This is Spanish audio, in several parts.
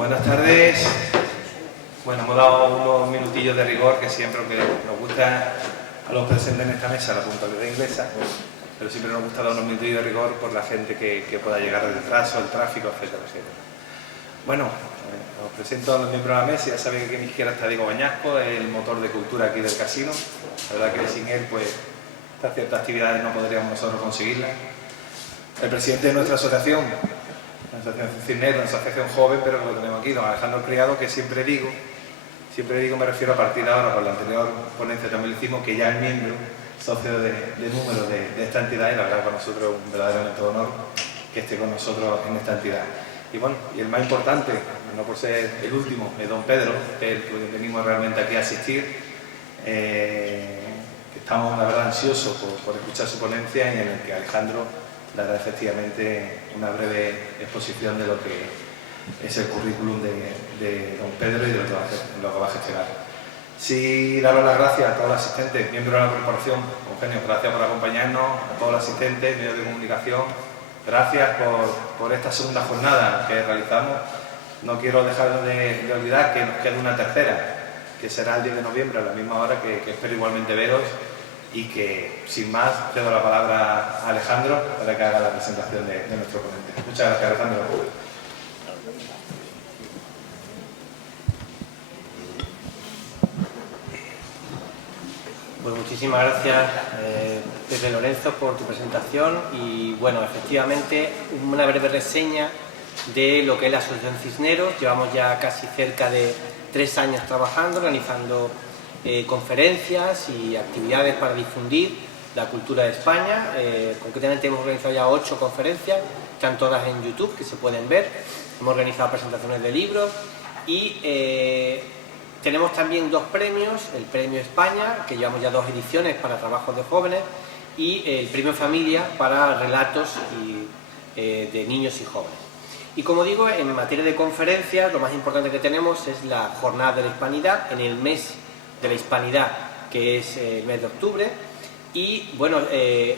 Buenas tardes. Bueno, hemos dado unos minutillos de rigor que siempre que nos gusta a los presentes en esta mesa la puntualidad inglesa, pero siempre nos gusta dar unos minutillos de rigor por la gente que pueda llegar al retraso, el tráfico, etcétera, etcétera. Bueno, os presento a los miembros de la mesa. Ya sabéis que aquí a mi izquierda está Diego Bañasco, el motor de cultura aquí del casino. La verdad que sin él, pues, estas ciertas actividades no podríamos nosotros conseguirlas. El presidente de nuestra asociación, la Asociación Cisneros, una asociación joven, pero lo tenemos aquí, don Alejandro Criado, que siempre digo, me refiero a partir de ahora, por la anterior ponencia también lo hicimos, que ya es miembro, socio de número de esta entidad, y la verdad para nosotros es un verdaderamente honor que esté con nosotros en esta entidad. Y bueno, y el más importante, no por ser el último, es don Pedro, el que venimos realmente aquí a asistir, que estamos la verdad ansiosos por escuchar su ponencia, y en el que Alejandro dará efectivamente una breve exposición de lo que es el currículum de don Pedro y de lo que va a gestionar. Sí, daros las gracias a todos los asistentes, miembros de la corporación. Eugenio, gracias por acompañarnos, a todos los asistentes, medios de comunicación. Gracias por esta segunda jornada que realizamos. No quiero dejar de olvidar que nos queda una tercera, que será el 10 de noviembre a la misma hora, que espero igualmente veros, y que, sin más, cedo la palabra a Alejandro para que haga la presentación de nuestro ponente. Muchas gracias, Alejandro. Pues muchísimas gracias, Pepe Lorenzo, por tu presentación. Y bueno, efectivamente, una breve reseña de lo que es la Asociación Cisneros. Llevamos ya casi cerca de 3 años trabajando, organizando conferencias y actividades para difundir la cultura de España. Concretamente hemos organizado ya 8 conferencias, están todas en YouTube, que se pueden ver. Hemos organizado presentaciones de libros y tenemos también 2 premios: el Premio España, que llevamos ya 2 ediciones para trabajos de jóvenes, y el Premio Familia para relatos de niños y jóvenes. Y como digo, en materia de conferencias, lo más importante que tenemos es la Jornada de la Hispanidad, en el mes de la Hispanidad, que es el mes de octubre. Y bueno,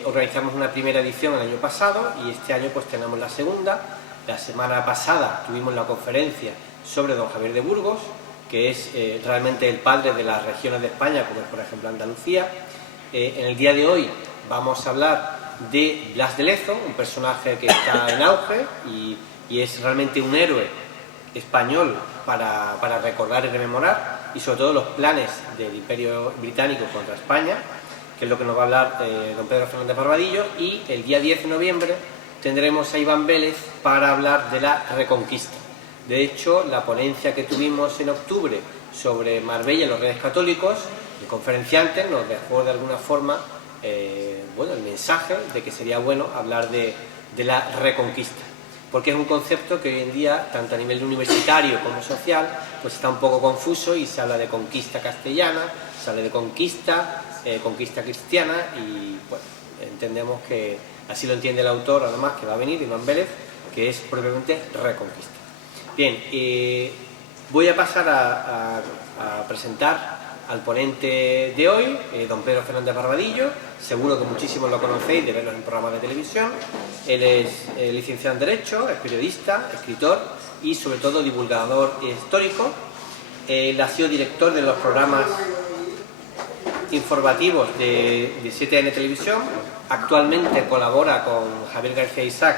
organizamos una primera edición el año pasado y este año pues tenemos la segunda. La semana pasada tuvimos la conferencia sobre don Javier de Burgos, que es realmente el padre de las regiones de España, como es por ejemplo Andalucía. En el día de hoy vamos a hablar de Blas de Lezo, un personaje que está en auge y es realmente un héroe español para recordar y rememorar, y sobre todo los planes del Imperio Británico contra España, que es lo que nos va a hablar don Pedro Fernández Barbadillo. Y el día 10 de noviembre tendremos a Iván Vélez para hablar de la Reconquista. De hecho, la ponencia que tuvimos en octubre sobre Marbella y los Reyes Católicos, el conferenciante nos dejó de alguna forma el mensaje de que sería bueno hablar de la Reconquista, porque es un concepto que hoy en día, tanto a nivel universitario como social, pues está un poco confuso, y se habla de conquista castellana, se habla de conquista cristiana, y bueno, entendemos que así lo entiende el autor, además, que va a venir, Iván Vélez, que es propiamente Reconquista. Bien, voy a pasar a presentar al ponente de hoy, don Pedro Fernández Barbadillo. Seguro que muchísimos lo conocéis de verlo en programas de televisión. Él es licenciado en Derecho, es periodista, escritor y sobre todo divulgador histórico. Él ha sido director de los programas informativos de 7N Televisión. Actualmente colabora con Javier García Isaac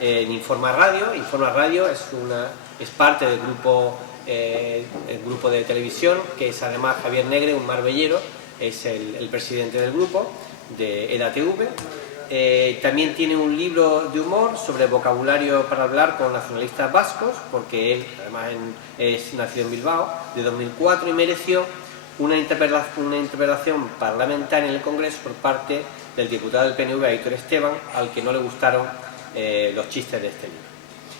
en Informa Radio. Informa Radio es parte del grupo, el grupo de televisión, que es además Javier Negre, un marbellero, es el presidente del grupo de EDATV. También tiene un libro de humor sobre vocabulario para hablar con nacionalistas vascos, porque él además es nacido en Bilbao, de 2004, y mereció una interpelación parlamentaria en el Congreso por parte del diputado del PNV, Aitor Esteban, al que no le gustaron los chistes de este libro.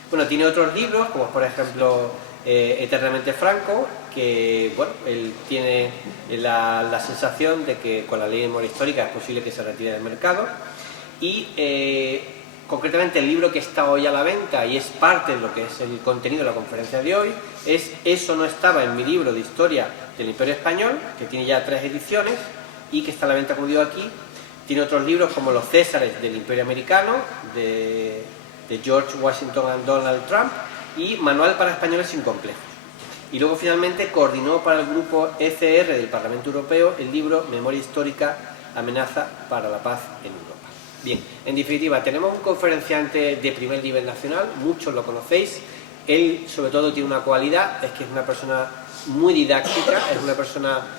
Bueno, tiene otros libros, como por ejemplo Eternamente Franco, que bueno, él tiene la sensación de que con la ley de memoria histórica es posible que se retire del mercado. Y concretamente el libro que está hoy a la venta y es parte de lo que es el contenido de la conferencia de hoy es Eso no estaba en mi libro de historia del Imperio Español, que tiene ya 3 ediciones y que está a la venta, como digo, aquí. Tiene otros libros como Los Césares del Imperio Americano, de George Washington and Donald Trump, y Manual para Españoles sin Complejos. Y luego finalmente coordinó para el grupo ECR del Parlamento Europeo el libro Memoria Histórica, amenaza para la paz en Europa. Bien, en definitiva, tenemos un conferenciante de primer nivel nacional, muchos lo conocéis. Él sobre todo tiene una cualidad, es que es una persona muy didáctica,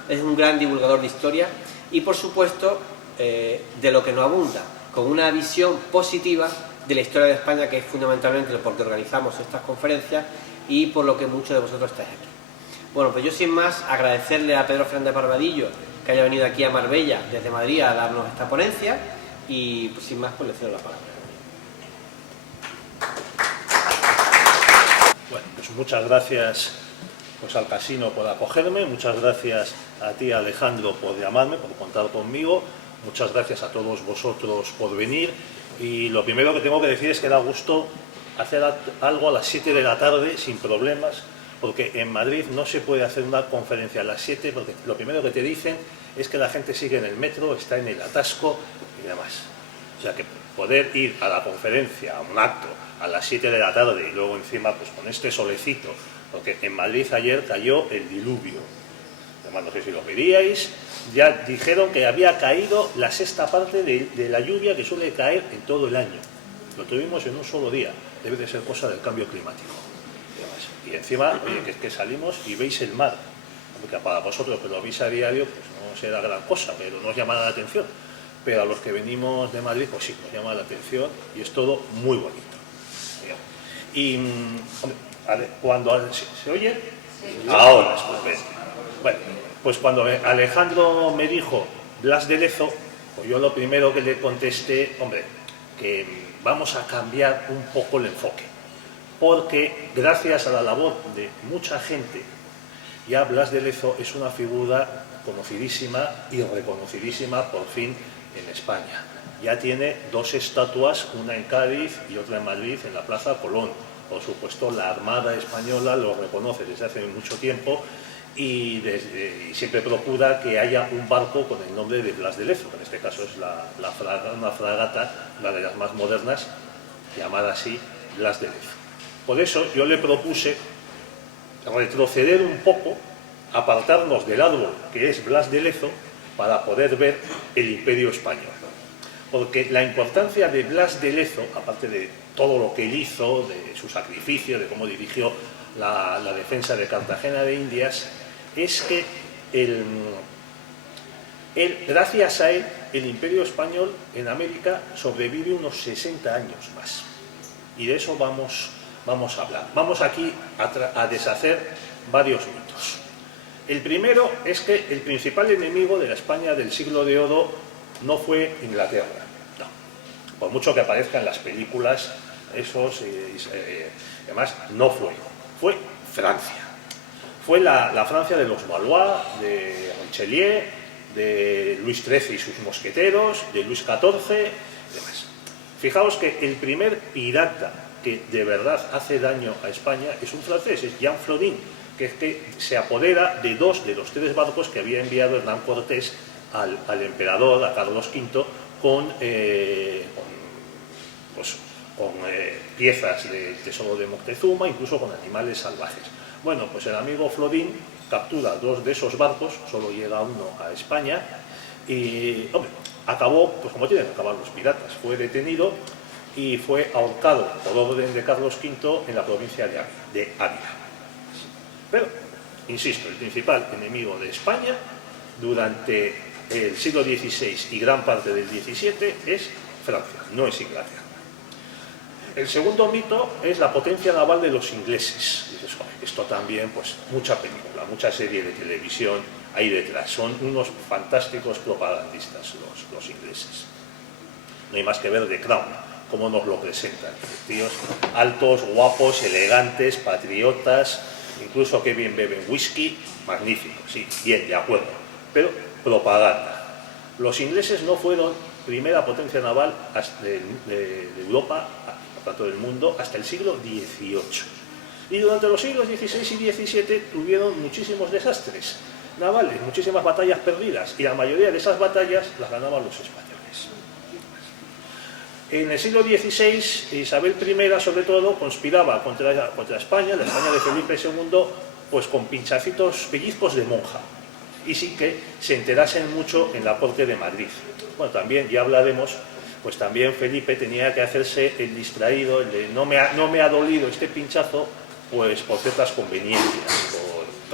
es un gran divulgador de historia y por supuesto de lo que no abunda, con una visión positiva de la historia de España, que es fundamentalmente por qué organizamos estas conferencias y por lo que muchos de vosotros estáis aquí. Bueno, pues yo sin más agradecerle a Pedro Fernández Barbadillo que haya venido aquí a Marbella desde Madrid a darnos esta ponencia y pues, sin más pues le cedo la palabra. Bueno, pues muchas gracias pues, al casino por acogerme, muchas gracias a ti Alejandro por llamarme, por contar conmigo, muchas gracias a todos vosotros por venir y lo primero que tengo que decir es que da gusto hacer algo a las 7 de la tarde sin problemas, porque en Madrid no se puede hacer una conferencia a las 7 porque lo primero que te dicen es que la gente sigue en el metro, está en el atasco y demás. O sea que poder ir a la conferencia, a un acto, a las 7 de la tarde y luego encima pues con este solecito, porque en Madrid ayer cayó el diluvio. Además, no sé si lo veríais, ya dijeron que había caído la sexta parte de la lluvia que suele caer en todo el año. Lo tuvimos en un solo día, debe de ser cosa del cambio climático. Y encima, oye, que salimos y veis el mar, porque para vosotros que lo veis a diario, pues no será gran cosa, pero no os llama la atención. Pero a los que venimos de Madrid, pues sí, nos llama la atención y es todo muy bonito. Y, hombre, cuando ¿se oye? Sí. Ahora, pues, bueno, pues cuando Alejandro me dijo Blas de Lezo, pues yo lo primero que le contesté, hombre, que vamos a cambiar un poco el enfoque, porque gracias a la labor de mucha gente, ya Blas de Lezo es una figura conocidísima y reconocidísima por fin en España. Ya tiene 2 estatuas, una en Cádiz y otra en Madrid, en la Plaza Colón. Por supuesto, la Armada Española lo reconoce desde hace mucho tiempo y siempre procura que haya un barco con el nombre de Blas de Lezo, que en este caso es una fragata, una de las más modernas, llamada así Blas de Lezo. Por eso yo le propuse retroceder un poco, apartarnos del árbol que es Blas de Lezo, para poder ver el Imperio Español. Porque la importancia de Blas de Lezo, aparte de todo lo que él hizo, de su sacrificio, de cómo dirigió la defensa de Cartagena de Indias, es que gracias a él, el Imperio Español en América sobrevive unos 60 años más. Y de eso vamos a hablar. Vamos aquí a deshacer varios mitos. El primero es que el principal enemigo de la España del siglo de oro no fue Inglaterra, no. Por mucho que aparezca en las películas, además no fue Francia. Fue la Francia de los Valois, de Richelieu, de Luis XIII y sus mosqueteros, de Luis XIV y demás. Fijaos que el primer pirata que de verdad hace daño a España es un francés, es Jean Florin, que es que se apodera de 2 de los 3 barcos que había enviado Hernán Cortés al emperador, a Carlos V, con piezas del tesoro de Moctezuma, incluso con animales salvajes. Bueno, pues el amigo Florin captura 2 de esos barcos, solo llega uno a España, y, hombre, acabó, pues como tienen que acabar los piratas, fue detenido y fue ahorcado por orden de Carlos V en la provincia de Ávila. Pero, insisto, el principal enemigo de España durante el siglo XVI y gran parte del XVII es Francia, no es Inglaterra. El segundo mito es la potencia naval de los ingleses. Dices, esto también, pues mucha película, mucha serie de televisión ahí detrás. Son unos fantásticos propagandistas los ingleses. No hay más que ver The Crown, cómo nos lo presentan. Tíos altos, guapos, elegantes, patriotas, incluso que bien beben whisky, magnífico, sí, bien, de acuerdo. Pero propaganda. Los ingleses no fueron primera potencia naval de Europa, por tanto del mundo, hasta el siglo XVIII. Y durante los siglos XVI y XVII tuvieron muchísimos desastres navales, muchísimas batallas perdidas, y la mayoría de esas batallas las ganaban los españoles. En el siglo XVI, Isabel I, sobre todo, conspiraba contra España, la España de Felipe II, pues con pinchacitos, pellizcos de monja, y sin que se enterasen mucho en la corte de Madrid. Bueno, también, ya hablaremos, pues también Felipe tenía que hacerse el distraído, el de no me ha dolido este pinchazo, pues por ciertas conveniencias,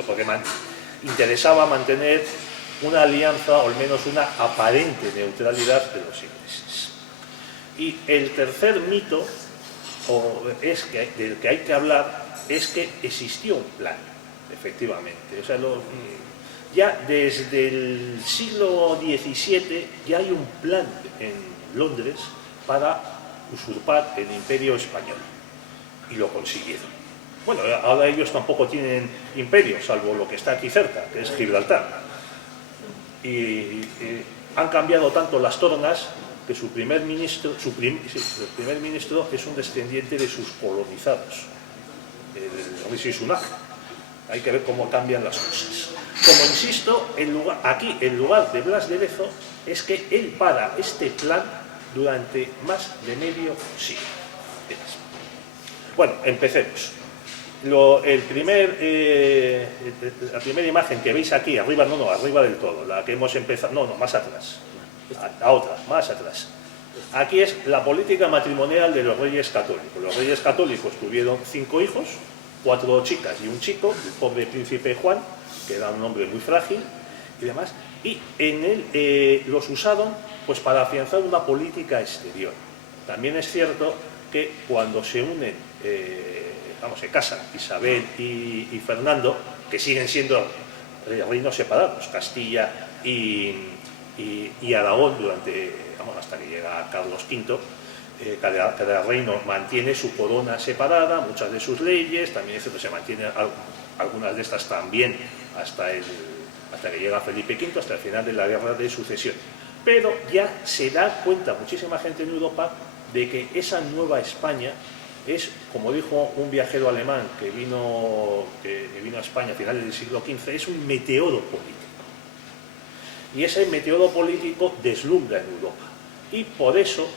porque interesaba mantener una alianza, o al menos una aparente neutralidad de los ingleses. Y el tercer mito del que hay que hablar es que existió un plan, efectivamente. O sea, ya desde el siglo XVII ya hay un plan en Londres para usurpar el imperio español, y lo consiguieron. Bueno, ahora ellos tampoco tienen imperio, salvo lo que está aquí cerca, que es Gibraltar. Y han cambiado tanto las tornas que su primer ministro es un descendiente de sus colonizados, el Rishi Sunak. Hay que ver cómo cambian las cosas. Como insisto, aquí el lugar de Blas de Lezo es que él para este plan durante más de medio siglo. Bueno, empecemos. La primera imagen que veis aquí, arriba del todo, la que hemos empezado, más atrás, más atrás. Aquí es la política matrimonial de los reyes católicos. Los reyes católicos tuvieron 5 hijos, 4 chicas y un chico, el pobre príncipe Juan, que era un hombre muy frágil y demás, y en él los usaron pues para afianzar una política exterior. También es cierto que cuando se unen, se casan Isabel y Fernando, que siguen siendo reinos separados, Castilla y Aragón hasta que llega Carlos V, cada reino mantiene su corona separada, muchas de sus leyes, también se mantienen algunas de estas también hasta que llega Felipe V, hasta el final de la Guerra de Sucesión. Pero ya se da cuenta muchísima gente en Europa de que esa nueva España es, como dijo un viajero alemán que vino a España a finales del siglo XV, es un meteoro político. Y ese meteoro político deslumbra en Europa. Y por eso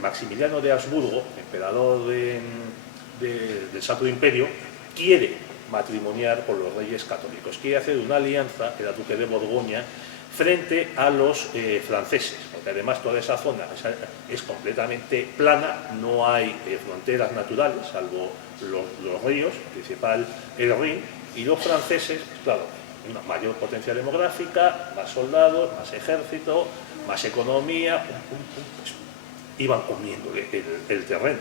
Maximiliano de Habsburgo, emperador del Sacro Imperio, quiere matrimoniar con los reyes católicos, quiere hacer una alianza, era duque de Borgoña, frente a los franceses, porque además toda esa zona es completamente plana, no hay fronteras naturales, salvo los ríos, principal el Rin, y los franceses, claro, una mayor potencia demográfica, más soldados, más ejército, más economía, pues, iban comiendo el terreno.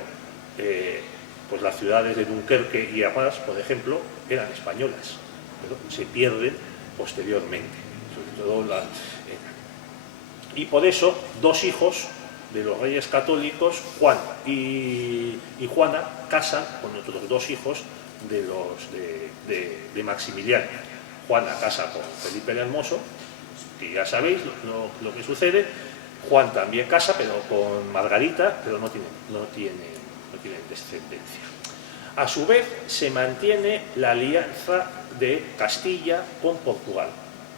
Pues las ciudades de Dunkerque y Arras, por ejemplo, eran españolas, pero se pierden posteriormente. Sobre todo y por eso 2 hijos de los reyes católicos, Juan y Juana, casan con otros 2 hijos de Maximiliano. Juana casa con Felipe el Hermoso, que ya sabéis lo que sucede. Juan también casa, pero con Margarita, pero no tienen descendencia. A su vez, se mantiene la alianza de Castilla con Portugal,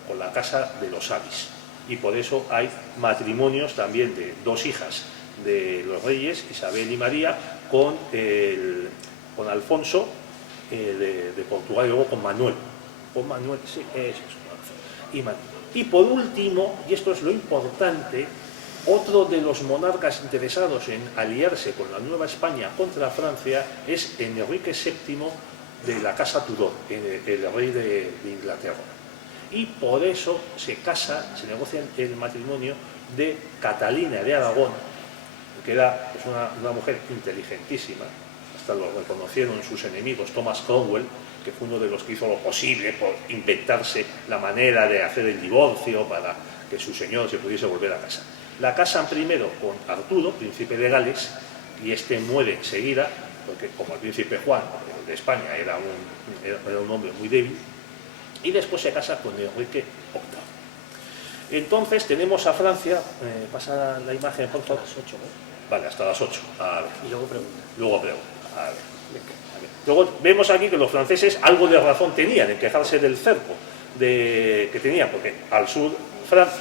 con la casa de los Avis, y por eso hay matrimonios también de 2 hijas de los reyes, Isabel y María, con Alfonso de Portugal, y luego con Manuel. Sí, eso es. Y por último, y esto es lo importante, otro de los monarcas interesados en aliarse con la Nueva España contra Francia es Enrique VII de la casa Tudor, el rey de Inglaterra. Y por eso se negocia el matrimonio de Catalina de Aragón, que era pues, una mujer inteligentísima, hasta lo reconocieron sus enemigos, Thomas Cromwell, que fue uno de los que hizo lo posible por inventarse la manera de hacer el divorcio para que su señor se pudiese volver a casa. La casan primero con Arturo, príncipe de Gales, y este muere enseguida, porque como el príncipe Juan de España era un hombre muy débil, y después se casa con Enrique VIII. Entonces tenemos a Francia, pasa la imagen por favor. Hasta las 8, ¿no? Vale, hasta las 8. A ver. Y luego pregunta. Luego pregunta. A ver. Luego vemos aquí que los franceses algo de razón tenían en quejarse del cerco que tenían, porque al sur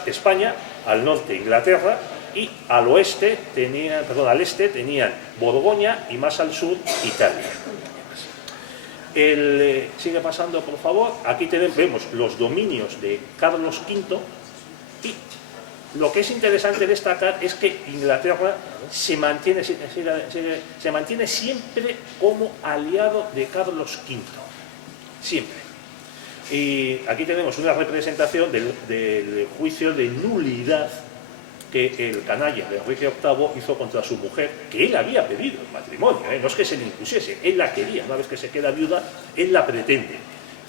España, al norte Inglaterra, y al oeste tenían, perdón, al este tenían Borgoña y más al sur Italia. Sigue pasando, por favor. Aquí vemos los dominios de Carlos V y lo que es interesante destacar es que Inglaterra se mantiene siempre como aliado de Carlos V. Siempre. Y aquí tenemos una representación del juicio de nulidad que el canalla de Enrique VIII hizo contra su mujer, que él había pedido el matrimonio, no es que se le impusiese, él la quería. Una vez que se queda viuda, él la pretende.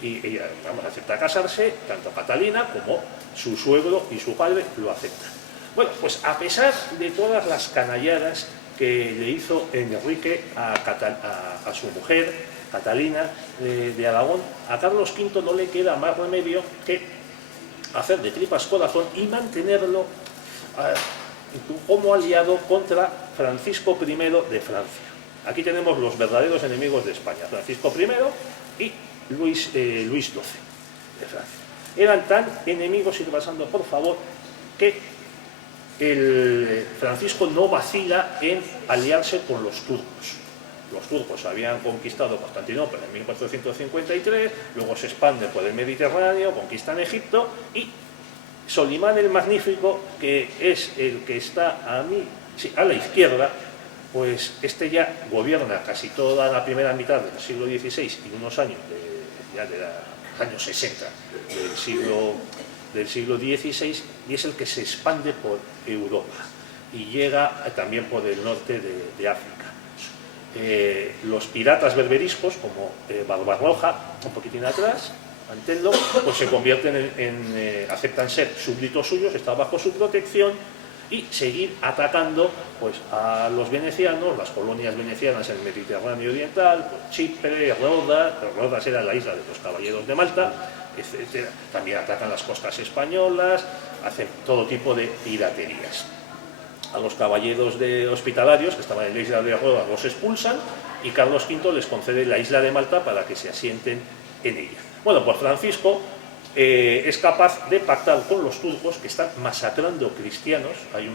Y ella, acepta casarse, tanto Catalina como su suegro y su padre lo aceptan. Bueno, pues a pesar de todas las canalladas que le hizo Enrique a su mujer, Catalina de Aragón, a Carlos V no le queda más remedio que hacer de tripas corazón y mantenerlo como aliado contra Francisco I de Francia. Aquí tenemos los verdaderos enemigos de España, Francisco I y Luis XII de Francia. Eran tan enemigos, ir pasando por favor, que Francisco no vacila en aliarse con los turcos. Los turcos habían conquistado Constantinopla en 1453, luego se expanden por el Mediterráneo, conquistan Egipto y Solimán el Magnífico, que es el que está a la izquierda, pues este ya gobierna casi toda la primera mitad del siglo XVI y unos años de los años 60 del siglo XVI, y es el que se expande por Europa y llega también por el norte de África. Los piratas berberiscos, como Barbarroja, un poquitín atrás, Antelmo, pues se convierten aceptan ser súbditos suyos, están bajo su protección y seguir atacando pues, a los venecianos, las colonias venecianas en el Mediterráneo Oriental, pues, Chipre, Rodas era la isla de los caballeros de Malta, etc. También atacan las costas españolas, hacen todo tipo de piraterías. A los caballeros hospitalarios que estaban en la isla de Rodas los expulsan y Carlos V les concede la isla de Malta para que se asienten en ella. Bueno, pues Francisco es capaz de pactar con los turcos que están masacrando cristianos. Hay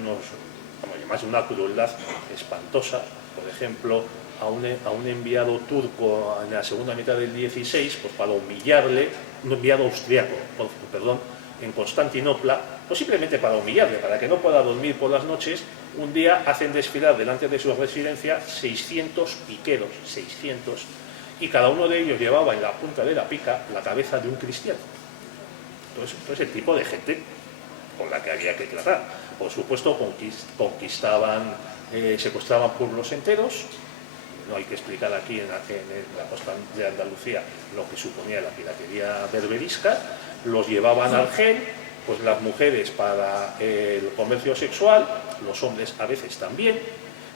además una crueldad espantosa. Por ejemplo, a un enviado turco en la segunda mitad del XVI, pues para humillarle, un enviado austriaco, perdón, en Constantinopla, pues simplemente para humillarle, para que no pueda dormir por las noches. Un día hacen desfilar delante de su residencia 600 piqueros, 600, y cada uno de ellos llevaba en la punta de la pica la cabeza de un cristiano. Entonces el tipo de gente con la que había que tratar. Por supuesto, conquistaban, secuestraban pueblos enteros. No hay que explicar aquí en la costa de Andalucía lo que suponía la piratería berberisca. Los llevaban a Argel, pues las mujeres para el comercio sexual, los hombres a veces también,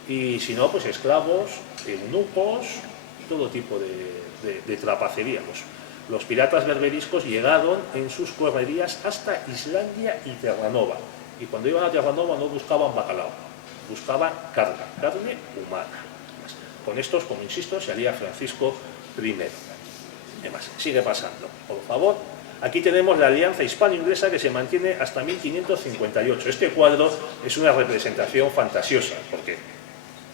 y si no, pues esclavos, eunucos, todo tipo de trapacería. Los piratas berberiscos llegaron en sus correrías hasta Islandia y Terranova, y cuando iban a Terranova no buscaban bacalao, buscaban carne humana. Con estos, como insisto, se alía Francisco I. Además, sigue pasando, por favor. Aquí tenemos la alianza hispano-inglesa que se mantiene hasta 1558. Este cuadro es una representación fantasiosa, porque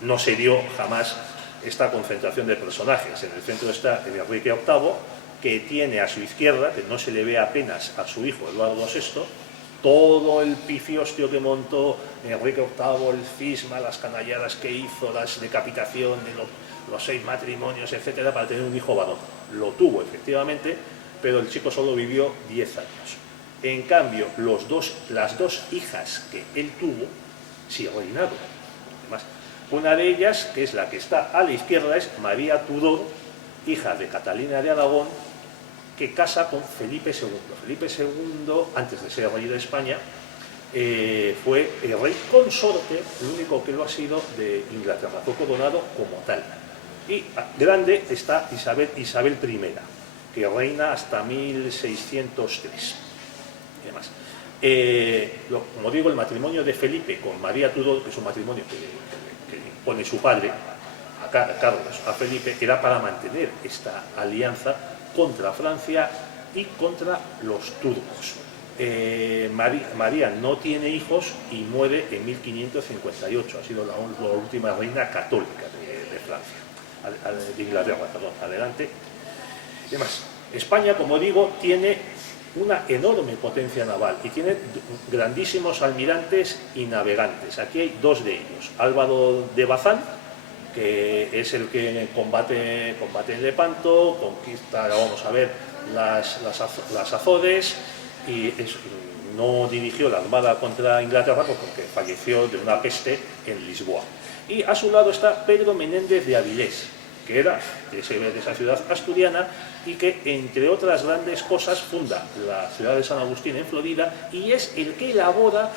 no se dio jamás esta concentración de personajes. En el centro está el Enrique VIII, que tiene a su izquierda, que no se le ve apenas, a su hijo Eduardo VI, todo el pifiostio que montó Enrique VIII, el cisma, las canalladas que hizo, las decapitaciones, los 6 matrimonios, etcétera, para tener un hijo varón. Lo tuvo, efectivamente, pero el chico solo vivió 10 años. En cambio, las dos hijas que él tuvo, sí reinaron. Además, una de ellas, que es la que está a la izquierda, es María Tudor, hija de Catalina de Aragón, que casa con Felipe II. Felipe II, antes de ser rey de España, fue el rey consorte, el único que lo ha sido, de Inglaterra. Fue coronado como tal. Y grande está Isabel I, que reina hasta 1603. Y demás. Como digo, el matrimonio de Felipe con María Tudor, que es un matrimonio que pone su padre, a Carlos, a Felipe, era para mantener esta alianza contra Francia y contra los turcos. María no tiene hijos y muere en 1558. Ha sido la última reina católica de Francia, de Inglaterra, perdón. Adelante. Y además, España, como digo, tiene una enorme potencia naval y tiene grandísimos almirantes y navegantes. Aquí hay dos de ellos: Álvaro de Bazán, que es el que combate en Lepanto, conquista, vamos a ver, las Azores, y no dirigió la armada contra Inglaterra porque falleció de una peste en Lisboa. Y a su lado está Pedro Menéndez de Avilés, que era de esa ciudad asturiana y que, entre otras grandes cosas, funda la ciudad de San Agustín en Florida y es el que elabora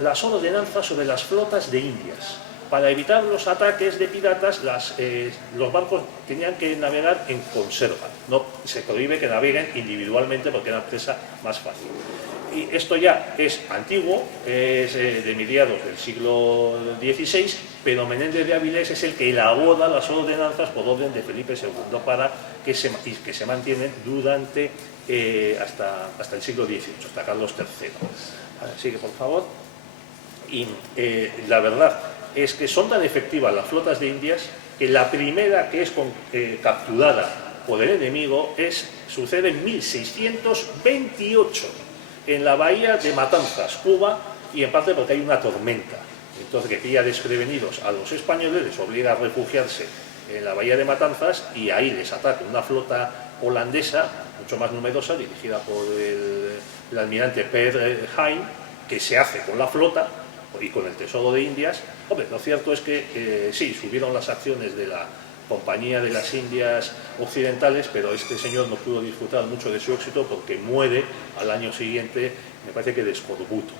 las ordenanzas sobre las flotas de Indias. Para evitar los ataques de piratas, los barcos tenían que navegar en conserva. No se prohíbe que naveguen individualmente porque era presa más fácil. Y esto ya es antiguo, es de mediados del siglo XVI, pero Menéndez de Avilés es el que elabora las ordenanzas por orden de Felipe II para que se mantienen durante hasta el siglo XVIII, hasta Carlos III. Sigue, por favor. Y la verdad es que son tan efectivas las flotas de Indias que la primera que es capturada por el enemigo sucede en 1628 en la bahía de Matanzas, Cuba, y en parte porque hay una tormenta. Entonces, que pilla desprevenidos a los españoles, les obliga a refugiarse en la bahía de Matanzas y ahí les ataca una flota holandesa mucho más numerosa, dirigida por el almirante Per Hain, que se hace con la flota y con el tesoro de Indias. Hombre, lo cierto es que sí, subieron las acciones de la Compañía de las Indias Occidentales, pero este señor no pudo disfrutar mucho de su éxito porque muere al año siguiente, me parece que de escorbuto.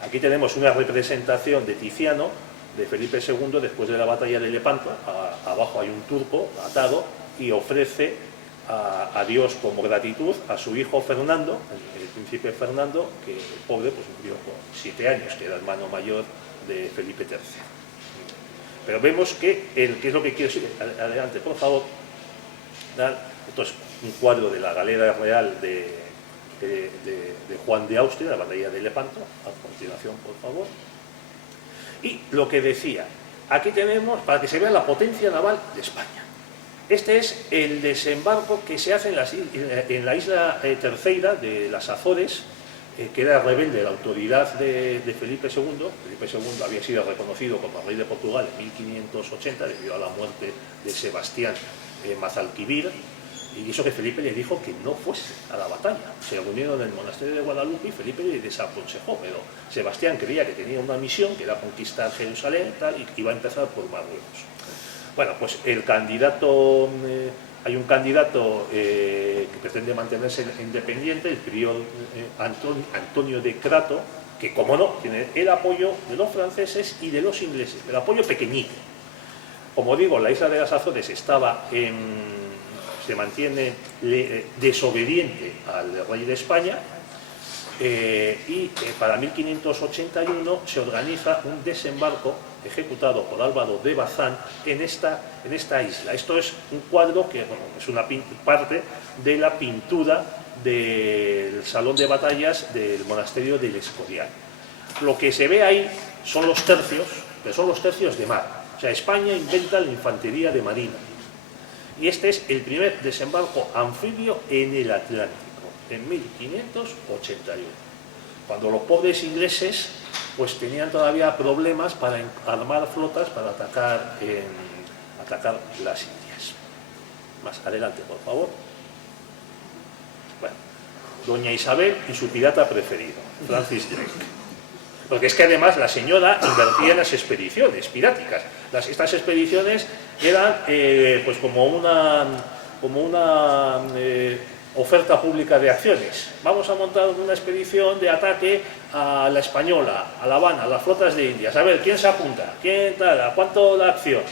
Aquí tenemos una representación de Tiziano, de Felipe II, después de la batalla de Lepanto. Abajo hay un turco atado y ofrece a Dios como gratitud a su hijo Fernando, el príncipe Fernando, que el pobre pues murió con 7 años, que era hermano mayor de Felipe III. Pero vemos que ¿qué es lo que quiero decir? Adelante, por favor. Esto es un cuadro de la galera real de Juan de Austria, la batalla de Lepanto. A continuación, por favor. Y lo que decía, aquí tenemos, para que se vea la potencia naval de España. Este es el desembarco que se hace en la isla Terceira de las Azores, que era rebelde de la autoridad de Felipe II. Felipe II había sido reconocido como rey de Portugal en 1580 debido a la muerte de Sebastián Mazalquivir, y eso que Felipe le dijo que no fuese a la batalla. Se reunieron en el monasterio de Guadalupe y Felipe le desaconsejó, pero Sebastián creía que tenía una misión, que era conquistar Jerusalén, y iba a empezar por Marruecos. Bueno, pues hay un candidato que pretende mantenerse independiente, el prior Antonio de Crato, que, como no, tiene el apoyo de los franceses y de los ingleses, pero apoyo pequeñito. Como digo, la isla de las Azores se mantiene desobediente al rey de España, y para 1581 se organiza un desembarco ejecutado por Álvaro de Bazán en esta isla. Esto es un cuadro que es una parte de la pintura del salón de batallas del monasterio del Escorial. Lo que se ve ahí son los tercios, pero son los tercios de mar. O sea, España inventa la infantería de marina. Y este es el primer desembarco anfibio en el Atlántico, en 1581. Cuando los pobres ingleses pues tenían todavía problemas para armar flotas para atacar las Indias. Más adelante, por favor. Bueno, doña Isabel y su pirata preferido, Francis Drake. Porque es que además la señora invertía en las expediciones piráticas. Estas expediciones eran pues como una oferta pública de acciones. Vamos a montar una expedición de ataque a la Española, a La Habana, a las flotas de Indias. A ver, ¿quién se apunta? ¿Quién tal? ¿A cuánto la acción?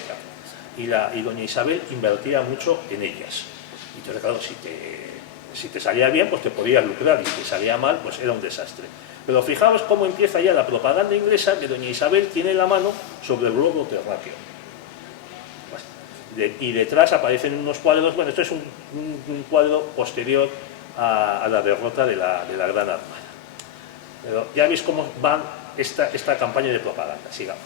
Y doña Isabel invertía mucho en ellas. Y entonces, claro, si te salía bien, pues te podías lucrar, y si te salía mal, pues era un desastre. Pero fijaos cómo empieza ya la propaganda inglesa, que doña Isabel tiene la mano sobre el globo terráqueo. Y detrás aparecen unos cuadros. Bueno, esto es un cuadro posterior a la derrota de la Gran Armada. Pero ya veis cómo va esta campaña de propaganda. Sigamos.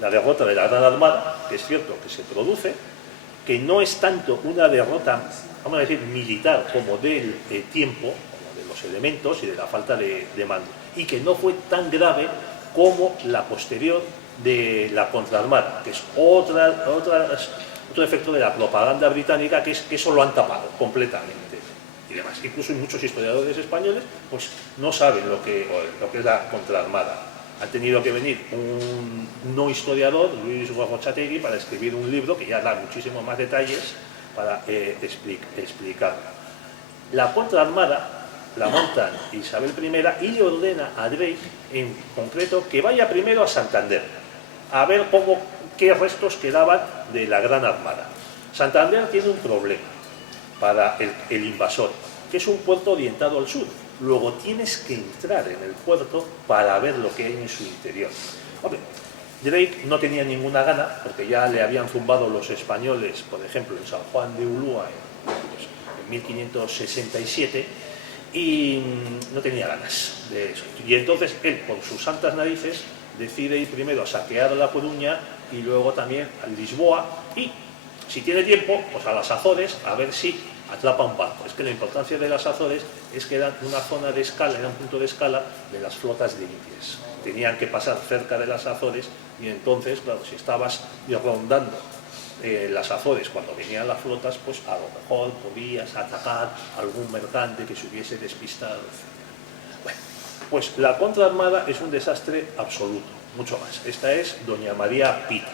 La derrota de la Gran Armada, que es cierto que se produce, que no es tanto una derrota, vamos a decir, militar, como del tiempo, como de los elementos y de la falta de mando, y que no fue tan grave como la posterior de la contraarmada, que es otro efecto de la propaganda británica, que es que eso lo han tapado completamente y demás. Incluso muchos historiadores españoles pues no saben lo que es la contraarmada. Ha tenido que venir un no historiador, Luis Gorrochategui, para escribir un libro que ya da muchísimos más detalles para explicarlo. La contraarmada la montan Isabel I y le ordena a Drake, en concreto, que vaya primero a Santander, a ver qué restos quedaban de la Gran Armada. Santander tiene un problema para el invasor, que es un puerto orientado al sur. Luego tienes que entrar en el puerto para ver lo que hay en su interior. Hombre, Drake no tenía ninguna gana, porque ya le habían zumbado los españoles, por ejemplo, en San Juan de Ulúa en 1567, y no tenía ganas de eso. Y entonces él, por sus santas narices, decide ir primero a saquear La Coruña y luego también a Lisboa, y si tiene tiempo, pues a las Azores, a ver si atrapa un barco. Es que la importancia de las Azores es que eran una zona de escala, era un punto de escala de las flotas de indias. Tenían que pasar cerca de las Azores y entonces, claro, si estabas rondando las Azores cuando venían las flotas, pues a lo mejor podías atacar a algún mercante que se hubiese despistado, etc. Bueno, pues la contraarmada es un desastre absoluto, mucho más. Esta es doña María Pita,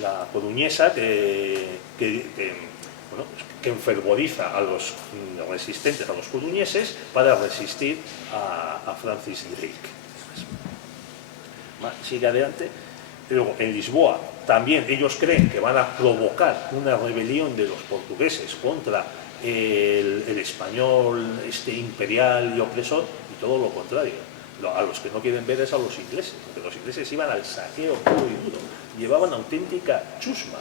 la coruñesa que enfervoriza a los resistentes, a los coruñeses, para resistir a Francis Drake. Sigue adelante. Luego, en Lisboa, también ellos creen que van a provocar una rebelión de los portugueses contra el español imperial y opresor, y todo lo contrario. A los que no quieren ver es a los ingleses, porque los ingleses iban al saqueo puro y duro, llevaban auténtica chusma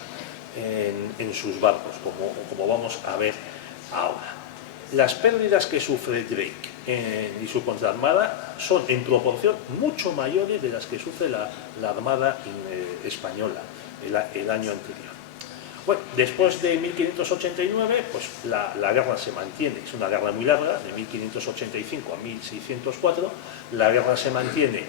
en sus barcos, como vamos a ver ahora. Las pérdidas que sufre Drake y su contraarmada son en proporción mucho mayores de las que sufre la Armada española el año anterior. Bueno, después de 1589, pues la guerra se mantiene, es una guerra muy larga, de 1585 a 1604, la guerra se mantiene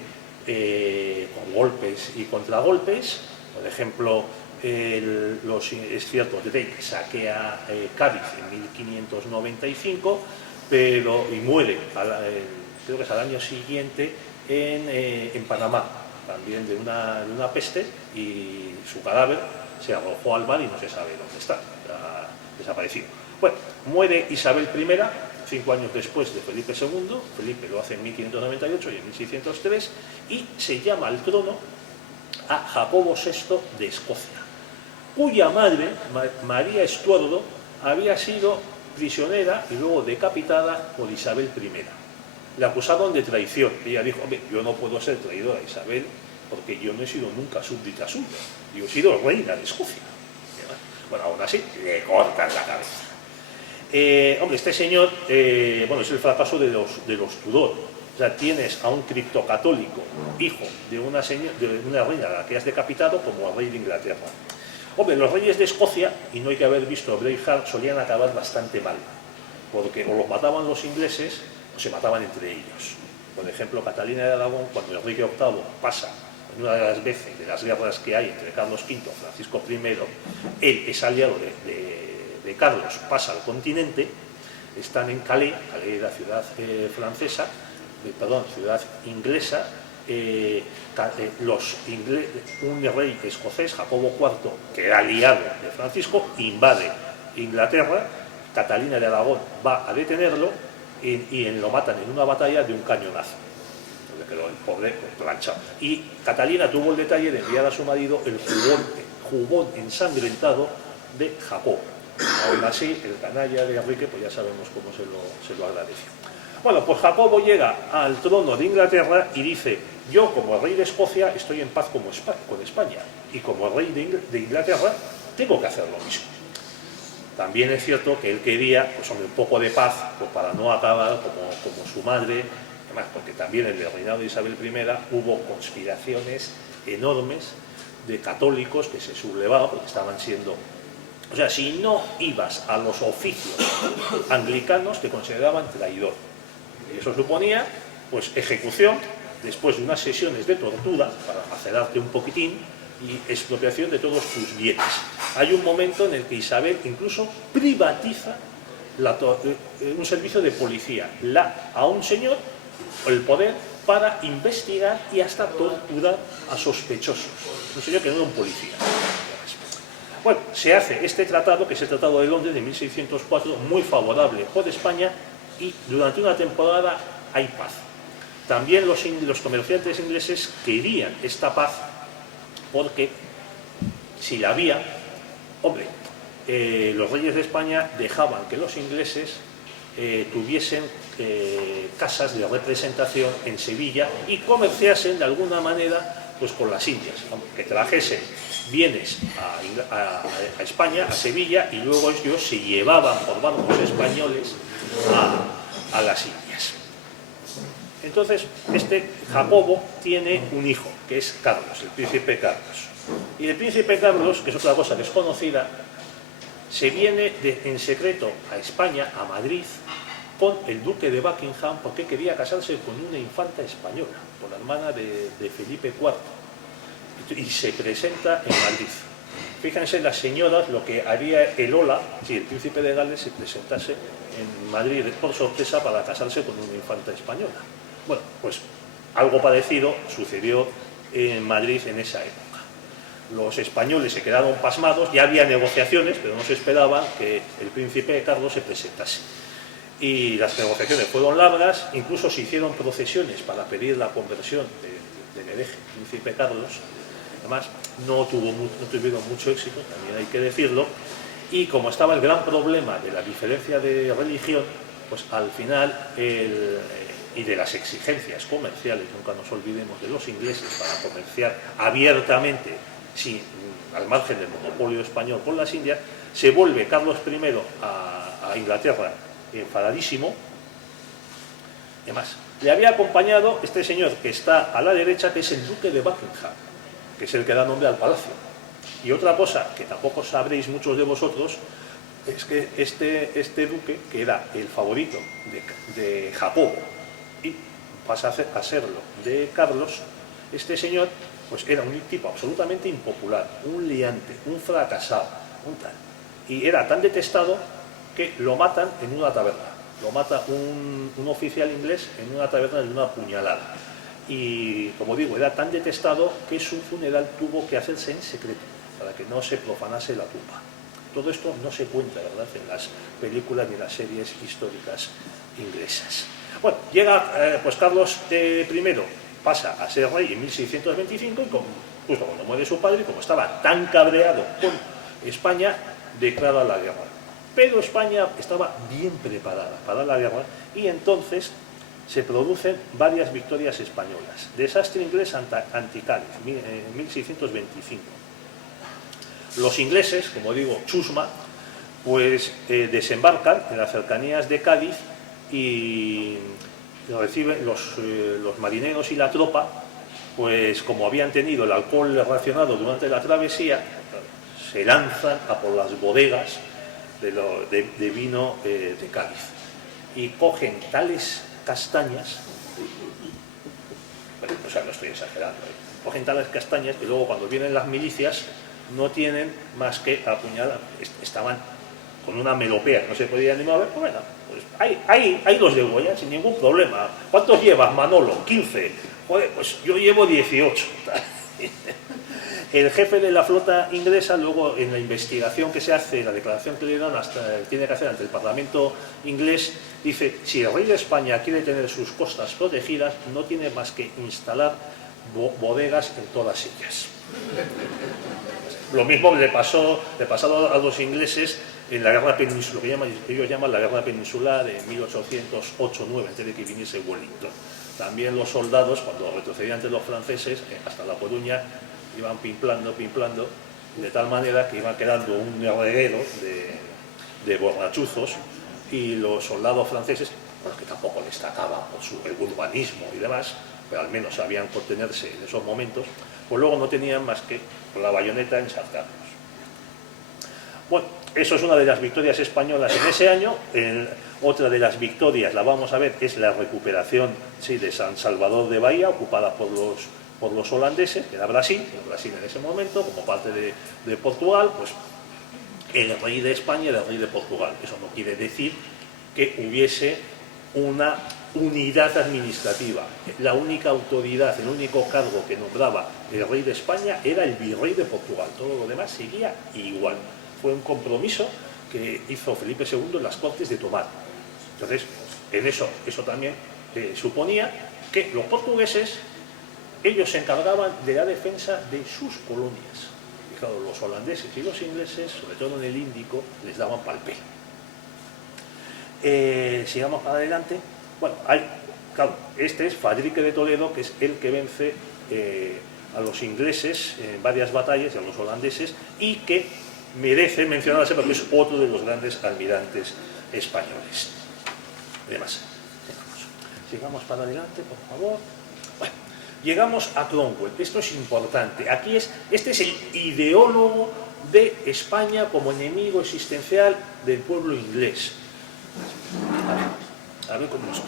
con golpes y contragolpes. Por ejemplo, es cierto, Drake saquea Cádiz en 1595, y muere, creo que es al año siguiente, en Panamá, también de una peste, y su cadáver se arrojó al mar y no se sabe dónde está, ha desaparecido. Bueno, muere Isabel I, 5 años después de Felipe II, Felipe lo hace en 1598 y en 1603, y se llama al trono a Jacobo VI de Escocia, cuya madre, María Estuardo, había sido prisionera y luego decapitada por Isabel I. Le acusaron de traición. Ella dijo: hombre, yo no puedo ser traidora a Isabel porque yo no he sido nunca súbdita suya, yo he sido reina de Escocia. Bueno, aún así, le cortan la cabeza. Hombre, este señor, es el fracaso de los Tudor. O sea, tienes a un criptocatólico, hijo de una reina a la que has decapitado, como al rey de Inglaterra. Hombre, los reyes de Escocia, y no hay que haber visto Braveheart, solían acabar bastante mal, porque o los mataban los ingleses o se mataban entre ellos. Por ejemplo, Catalina de Aragón, cuando Enrique VIII pasa, en una de las veces de las guerras que hay entre Carlos V y Francisco I, él es aliado de Carlos, pasa al continente, están en Calais, Calais era ciudad ciudad inglesa. Un rey escocés, Jacobo IV, que era aliado de Francisco, invade Inglaterra. Catalina de Aragón va a detenerlo y lo matan en una batalla de un cañonazo, donde quedó el pobre planchado. Y Catalina tuvo el detalle de enviar a su marido el jubón ensangrentado de Jacobo. Aún así, el canalla de Enrique, pues ya sabemos cómo se lo agradeció. Bueno, pues Jacobo llega al trono de Inglaterra y dice: yo, como rey de Escocia, estoy en paz con España, y como rey de Inglaterra tengo que hacer lo mismo. También es cierto que él quería, pues hombre, un poco de paz, pues para no acabar como su madre, además porque también en el reinado de Isabel I hubo conspiraciones enormes de católicos que se sublevaban porque estaban siendo... O sea, si no ibas a los oficios anglicanos te consideraban traidor. Y eso suponía, pues, ejecución después de unas sesiones de tortura para macerarte un poquitín y expropiación de todos tus bienes. Hay un momento en el que Isabel incluso privatiza un servicio de policía, a un señor el poder para investigar y hasta torturar a sospechosos. Un señor que no era un policía. Bueno, se hace este tratado, que es el Tratado de Londres de 1604, muy favorable por España, y durante una temporada hay paz. También los comerciantes ingleses querían esta paz porque si la había, hombre, los reyes de España dejaban que los ingleses tuviesen casas de representación en Sevilla y comerciasen de alguna manera pues con las Indias, que trajesen bienes a España, a Sevilla, y luego ellos se llevaban por barcos españoles a las Indias. Entonces, Jacobo tiene un hijo, que es Carlos, el príncipe Carlos. Y el príncipe Carlos, que es otra cosa desconocida, se viene en secreto a España, a Madrid, con el duque de Buckingham, porque quería casarse con una infanta española, con la hermana de Felipe IV. Y se presenta en Madrid. Fíjense las señoras lo que haría el Ola si el príncipe de Gales se presentase en Madrid por sorpresa para casarse con una infanta española. Bueno, pues algo parecido sucedió en Madrid en esa época. Los españoles se quedaron pasmados, ya había negociaciones, pero no se esperaba que el príncipe Carlos se presentase. Y las negociaciones fueron largas, incluso se hicieron procesiones para pedir la conversión del hereje príncipe Carlos. Además, no tuvieron mucho éxito, también hay que decirlo, y como estaba el gran problema de la diferencia de religión, pues al final, y de las exigencias comerciales, nunca nos olvidemos de los ingleses para comerciar abiertamente, al margen del monopolio español con las Indias, se vuelve Carlos I a Inglaterra enfadadísimo. Además, le había acompañado este señor que está a la derecha, que es el duque de Buckingham, que es el que da nombre al palacio. Y otra cosa que tampoco sabréis muchos de vosotros es que este duque, que era el favorito de Jacobo y pasa a serlo de Carlos, este señor pues era un tipo absolutamente impopular, un liante, un fracasado, un tal. Y era tan detestado que lo matan en una taberna. Lo mata un oficial inglés en una taberna de una puñalada. Y, como digo, era tan detestado que su funeral tuvo que hacerse en secreto, para que no se profanase la tumba. Todo esto no se cuenta, ¿verdad?, en las películas ni en las series históricas inglesas. Bueno, llega, pues Carlos I pasa a ser rey en 1625 y justo cuando muere su padre, como estaba tan cabreado con España, declara la guerra. Pero España estaba bien preparada para la guerra y entonces se producen varias victorias españolas. Desastre inglés ante Cádiz, en 1625. Los ingleses, como digo, chusma, pues desembarcan en las cercanías de Cádiz y reciben los marineros y la tropa, pues como habían tenido el alcohol racionado durante la travesía, se lanzan a por las bodegas de vino de Cádiz y cogen tales castañas, bueno, o sea, no estoy exagerando, cogen tales castañas que luego cuando vienen las milicias no tienen más que apuñalar. Estaban con una melopea, no se podían ni mover. Bueno, pues ahí los degüellan sin ningún problema. ¿Cuántos llevas, Manolo? 15. Joder, pues yo llevo 18. El jefe de la flota inglesa, luego en la investigación que se hace, la declaración que le dan, tiene que hacer ante el Parlamento inglés, dice: si el rey de España quiere tener sus costas protegidas, no tiene más que instalar bodegas en todas ellas. Lo mismo le pasó a los ingleses en la guerra peninsular, lo que ellos llaman la guerra peninsular de 1808-9, antes de que viniese Wellington. También los soldados, cuando retrocedían ante los franceses, hasta La Coruña, iban pimplando, de tal manera que iba quedando un reguero de borrachuzos, y los soldados franceses, bueno, que tampoco destacaban por su urbanismo y demás, pero al menos sabían contenerse en esos momentos, pues luego no tenían más que con la bayoneta ensartarlos. Bueno, eso es una de las victorias españolas en ese año. Otra de las victorias, la vamos a ver, es la recuperación, sí, de San Salvador de Bahía, ocupada por los holandeses, que era Brasil en ese momento, como parte de Portugal. Pues el rey de España era el rey de Portugal. Eso no quiere decir que hubiese una unidad administrativa. La única autoridad, el único cargo que nombraba el rey de España era el virrey de Portugal. Todo lo demás seguía igual. Fue un compromiso que hizo Felipe II en las Cortes de Tomar. Entonces, en eso también suponía que los portugueses, ellos se encargaban de la defensa de sus colonias. Y claro, los holandeses y los ingleses, sobre todo en el Índico, les daban pal pelo. Sigamos para adelante. Bueno, claro, este es Fadrique de Toledo, que es el que vence a los ingleses en varias batallas y a los holandeses, y que merece mencionarse porque es otro de los grandes almirantes españoles. Además, sigamos para adelante, por favor. Bueno, llegamos a Cromwell. Esto es importante. Este es el ideólogo de España como enemigo existencial del pueblo inglés. A ver cómo son.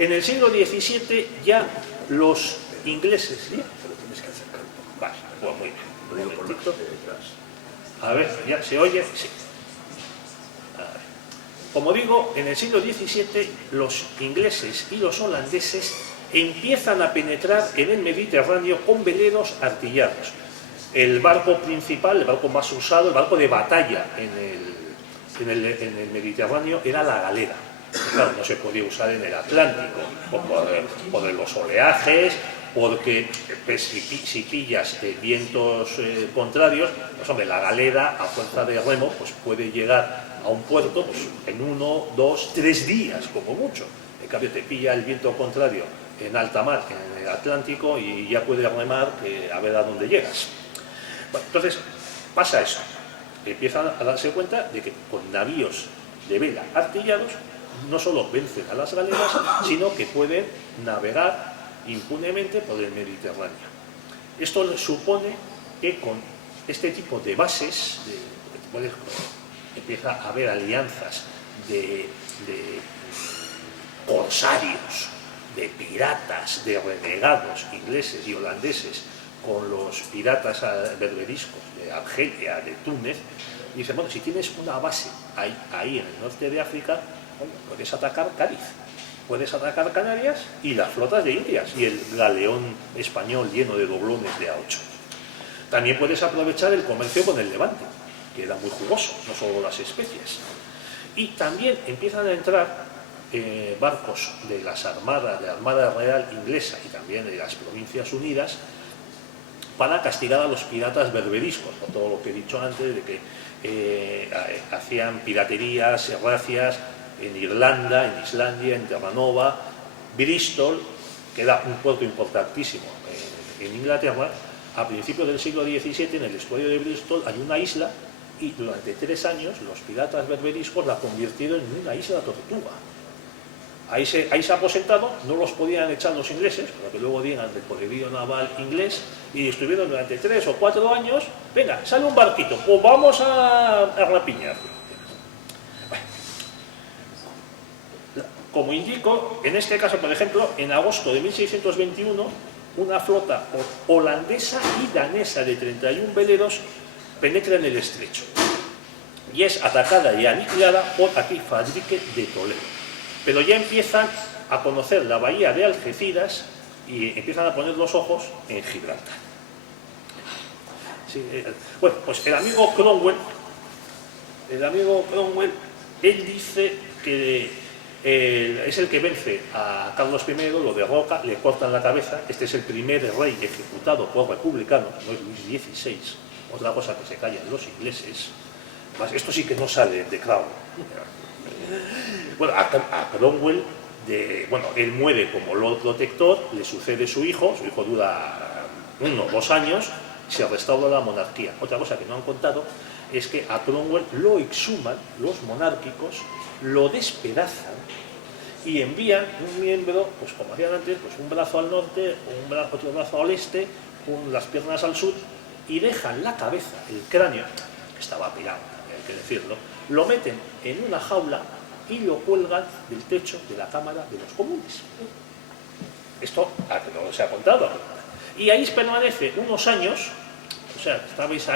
En el siglo XVII ya los ingleses... ¿sí? Pero tienes que acercar un poco. Vale, pues muy bien. Lo digo por las detrás. A ver, ¿ya se oye? Sí. A ver. Como digo, en el siglo XVII los ingleses y los holandeses empiezan a penetrar en el Mediterráneo con veleros artillados. El barco principal, el barco más usado, el barco de batalla en el Mediterráneo era la galera. Claro, no se podía usar en el Atlántico por los oleajes, porque pues, si pillas vientos contrarios, pues hombre, la galera a fuerza de remo pues, puede llegar a un puerto pues, en 1, 2, 3 días como mucho. En cambio te pilla el viento contrario en alta mar, en el Atlántico, y ya puedes remar a ver a dónde llegas. Bueno, entonces pasa eso, empiezan a darse cuenta de que con navíos de vela artillados no solo vencen a las galeras, sino que pueden navegar impunemente por el Mediterráneo. Esto supone que con este tipo de bases empieza a haber alianzas de corsarios, de piratas, de renegados ingleses y holandeses con los piratas berberiscos de Argelia, de Túnez. Y dicen, bueno, si tienes una base ahí en el norte de África, bueno, puedes atacar Cádiz, puedes atacar Canarias y las flotas de Indias y el galeón español lleno de doblones de A8. También puedes aprovechar el comercio con el Levante, que era muy jugoso, no solo las especias. Y también empiezan a entrar barcos de las armadas, de la Armada Real Inglesa y también de las Provincias Unidas, para castigar a los piratas berberiscos, por todo lo que he dicho antes, de que hacían piraterías, racias en Irlanda, en Islandia, en Terranova, Bristol, que era un puerto importantísimo en Inglaterra. A principios del siglo XVII, en el estuario de Bristol, hay una isla, y durante 3 años los piratas berberiscos la convirtieron en una isla tortuga. Ahí se ha aposentado, no los podían echar los ingleses, para que luego digan del poderío naval inglés, y estuvieron durante 3 o 4 años, venga, sale un barquito, pues vamos a rapiñarlo. Como indico, en este caso, por ejemplo, en agosto de 1621, una flota holandesa y danesa de 31 veleros penetra en el estrecho y es atacada y aniquilada por aquí Fadrique de Toledo. Pero ya empiezan a conocer la bahía de Algeciras y empiezan a poner los ojos en Gibraltar. Sí, bueno, pues el amigo Cromwell, él dice que es el que vence a Carlos I, lo derroca, le cortan la cabeza. Este es el primer rey ejecutado por republicanos, no es Luis XVI, otra cosa que se callan los ingleses. Esto sí que no sale de Crown. Bueno, a Cromwell, él muere como Lord Protector, le sucede su hijo dura 1 o 2 años, se restaura la monarquía. Otra cosa que no han contado es que a Cromwell lo exhuman los monárquicos, lo despedazan y envían un miembro, pues como hacían antes, pues un brazo al norte, otro brazo al este, con las piernas al sur, y dejan la cabeza, el cráneo, que estaba pirado, hay que decirlo, lo meten en una jaula y lo cuelgan del techo de la Cámara de los Comunes. Esto no se ha contado. Y ahí permanece unos años, o sea,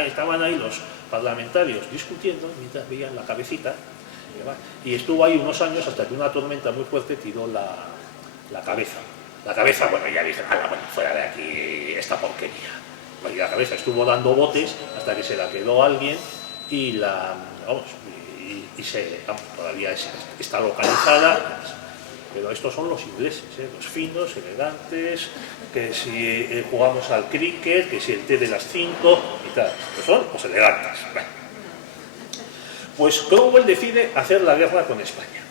estaban ahí los parlamentarios discutiendo mientras veían la cabecita, y estuvo ahí unos años hasta que una tormenta muy fuerte tiró la cabeza. La cabeza, bueno, ya dije, bueno, fuera de aquí esta porquería. Y la cabeza estuvo dando botes hasta que se la quedó alguien y todavía está localizada. Pero estos son los ingleses, los finos, elegantes, que si jugamos al cricket, que si el té de las 5 y tal. Pues son los elegantes. Bueno. Pues Cromwell decide hacer la guerra con España.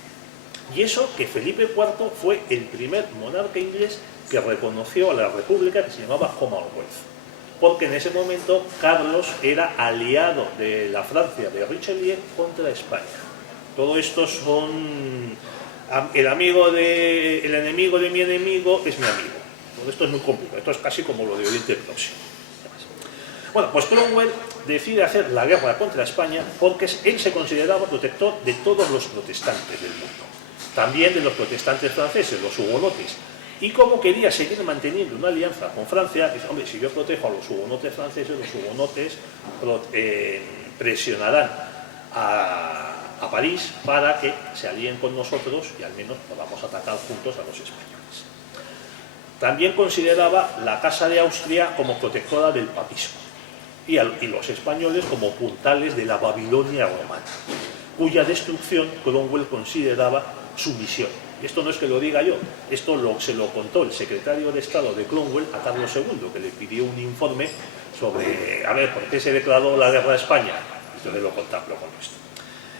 Y eso que Felipe IV fue el primer monarca inglés que reconoció a la república, que se llamaba Commonwealth. Porque en ese momento Carlos era aliado de la Francia de Richelieu contra España. Todo esto son... el enemigo de mi enemigo es mi amigo. Todo esto es muy complicado. Esto es casi como lo de Oriente Próximo. Bueno, pues Cromwell decide hacer la guerra contra España porque él se consideraba protector de todos los protestantes del mundo. También de los protestantes franceses, los hugonotes. Y como quería seguir manteniendo una alianza con Francia, dice, hombre, si yo protejo a los hugonotes franceses, los hugonotes presionarán a París para que se alíen con nosotros y al menos podamos atacar juntos a los españoles. También consideraba la Casa de Austria como protectora del papismo y los españoles como puntales de la Babilonia romana, cuya destrucción Cromwell consideraba su misión. Esto no es que lo diga yo, esto se lo contó el secretario de Estado de Cromwell a Carlos II, que le pidió un informe sobre, a ver, ¿por qué se declaró la guerra a España? Entonces lo contempló con esto.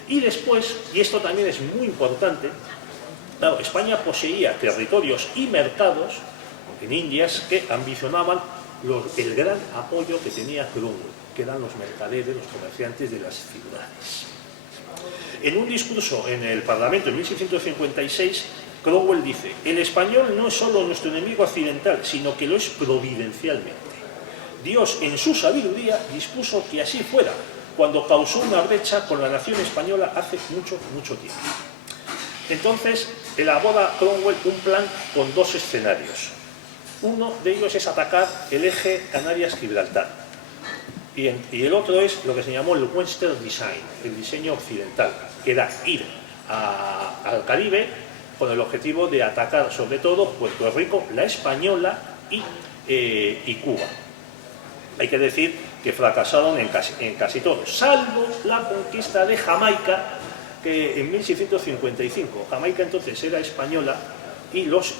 Y después, y esto también es muy importante, claro, España poseía territorios y mercados en Indias que ambicionaban el gran apoyo que tenía Cromwell, que eran los mercaderes, los comerciantes de las ciudades. En un discurso en el Parlamento en 1656, Cromwell dice: el español no es solo nuestro enemigo occidental, sino que lo es providencialmente. Dios, en su sabiduría, dispuso que así fuera, cuando causó una brecha con la nación española hace mucho, mucho tiempo. Entonces, elabora Cromwell un plan con dos escenarios. Uno de ellos es atacar el eje Canarias-Gibraltar. Y el otro es lo que se llamó el Western Design, el diseño occidental, que era ir al Caribe con el objetivo de atacar sobre todo Puerto Rico, la Española y Cuba. Hay que decir que fracasaron en casi todo, salvo la conquista de Jamaica, que en 1655, Jamaica entonces era española, y los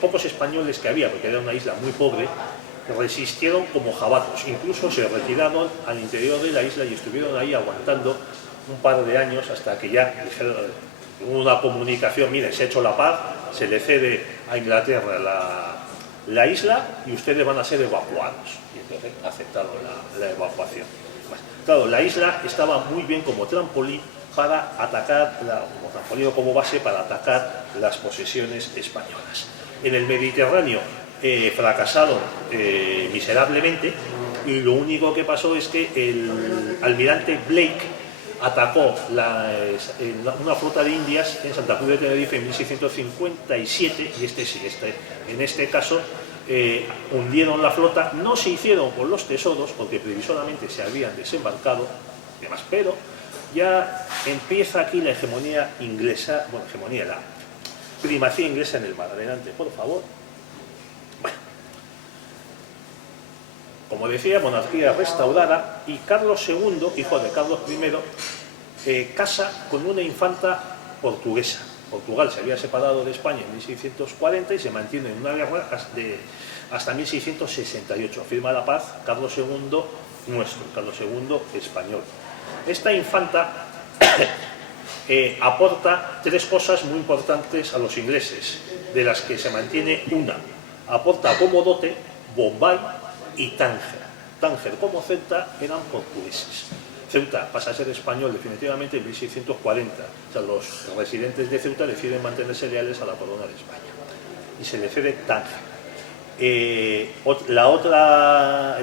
pocos españoles que había, porque era una isla muy pobre, resistieron como jabatos, incluso se retiraron al interior de la isla y estuvieron ahí aguantando un par de años hasta que ya dijeron, una comunicación, mire, se ha hecho la paz, se le cede a Inglaterra la isla y ustedes van a ser evacuados. Y entonces aceptaron la evacuación. Bueno, claro, la isla estaba muy bien como trampolín para atacar, como trampolín o como base para atacar las posesiones españolas. En el Mediterráneo fracasaron miserablemente, y lo único que pasó es que el almirante Blake atacó una flota de Indias en Santa Cruz de Tenerife en 1657, y en este caso hundieron la flota. No se hicieron con los tesoros porque previsoramente se habían desembarcado y demás, pero ya empieza aquí la hegemonía inglesa, la primacía inglesa en el mar. Adelante, por favor. Bueno, como decía, monarquía restaurada, y Carlos II, hijo de Carlos I, casa con una infanta portuguesa. Portugal se había separado de España en 1640 y se mantiene en una guerra hasta 1668. Firma la paz Carlos II nuestro, Carlos II español. Esta infanta aporta tres cosas muy importantes a los ingleses, de las que se mantiene una. Aporta como dote Bombay y Tánger. Tánger como Ceuta eran portugueses. Ceuta pasa a ser español definitivamente en 1640. O sea, los residentes de Ceuta deciden mantenerse leales a la corona de España. Y se le cede Tánger. La otra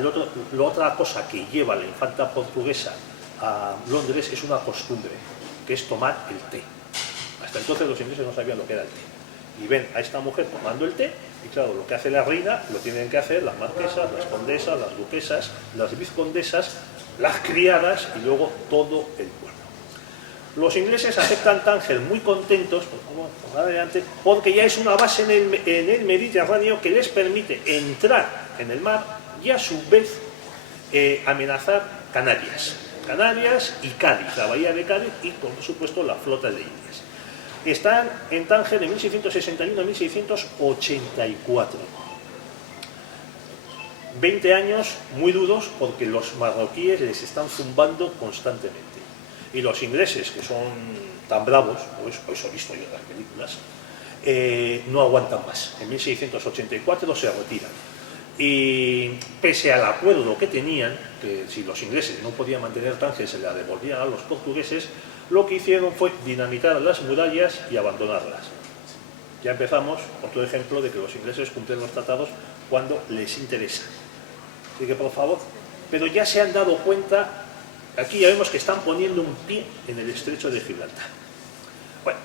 cosa que lleva la infanta portuguesa a Londres es una costumbre, que es tomar el té. Hasta entonces los ingleses no sabían lo que era el té. Y ven a esta mujer tomando el té, y claro, lo que hace la reina lo tienen que hacer las marquesas, las condesas, las duquesas, las vizcondesas, las criadas y luego todo el pueblo. Los ingleses aceptan Tánger muy contentos, por favor, adelante, porque ya es una base en el Mediterráneo que les permite entrar en el mar y a su vez amenazar Canarias y Cádiz, la bahía de Cádiz y por supuesto la flota de Indias. Están en Tánger de 1661 a 1684. 20 años muy duros porque los marroquíes les están zumbando constantemente. Y los ingleses, que son tan bravos, pues he visto yo en las películas, no aguantan más. En 1684 se retiran. Y pese al acuerdo que tenían, que si los ingleses no podían mantener Tánger se la devolvían a los portugueses, lo que hicieron fue dinamitar las murallas y abandonarlas. Ya empezamos, otro ejemplo de que los ingleses cumplen los tratados cuando les interesa. Así que por favor, pero ya se han dado cuenta, aquí ya vemos que están poniendo un pie en el estrecho de Gibraltar. Bueno,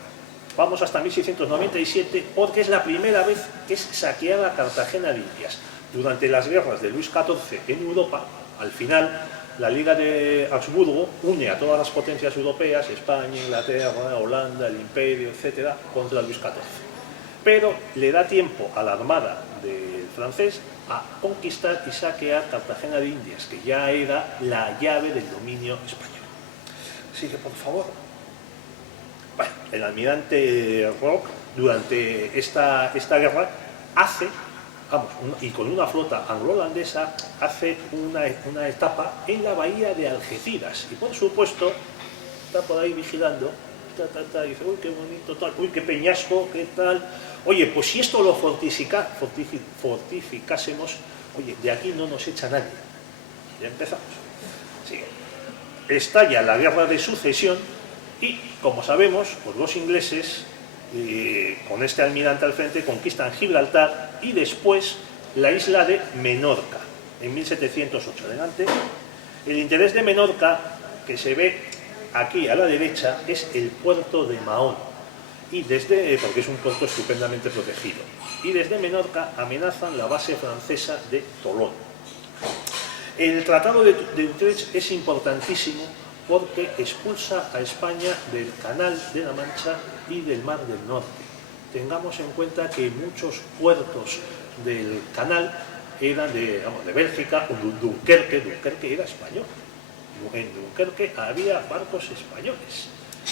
vamos hasta 1697 porque es la primera vez que es saqueada Cartagena de Indias. Durante las guerras de Luis XIV en Europa, al final la Liga de Habsburgo une a todas las potencias europeas, España, Inglaterra, Holanda, el Imperio, etcétera, contra Luis XIV. Pero le da tiempo a la armada del francés a conquistar y saquear Cartagena de Indias, que ya era la llave del dominio español. Así que, por favor, bueno, el almirante Rock, durante esta guerra, hace, y con una flota anglo-holandesa, hace una etapa en la bahía de Algeciras. Y, por supuesto, está por ahí vigilando, y dice, uy, qué bonito, tal, uy, qué peñasco, qué tal. Oye, pues si esto lo fortificásemos, oye, de aquí no nos echa nadie. Ya empezamos. Sí. Estalla la guerra de sucesión y, como sabemos, pues los ingleses, con este almirante al frente, conquistan Gibraltar y después la isla de Menorca, en 1708. Adelante. El interés de Menorca, que se ve aquí a la derecha, es el puerto de Mahón. Y porque es un puerto estupendamente protegido. Y desde Menorca amenazan la base francesa de Tolón. El Tratado de Utrecht es importantísimo porque expulsa a España del Canal de la Mancha y del Mar del Norte. Tengamos en cuenta que muchos puertos del canal eran de Bélgica, o Dunkerque era español. En Dunkerque había barcos españoles.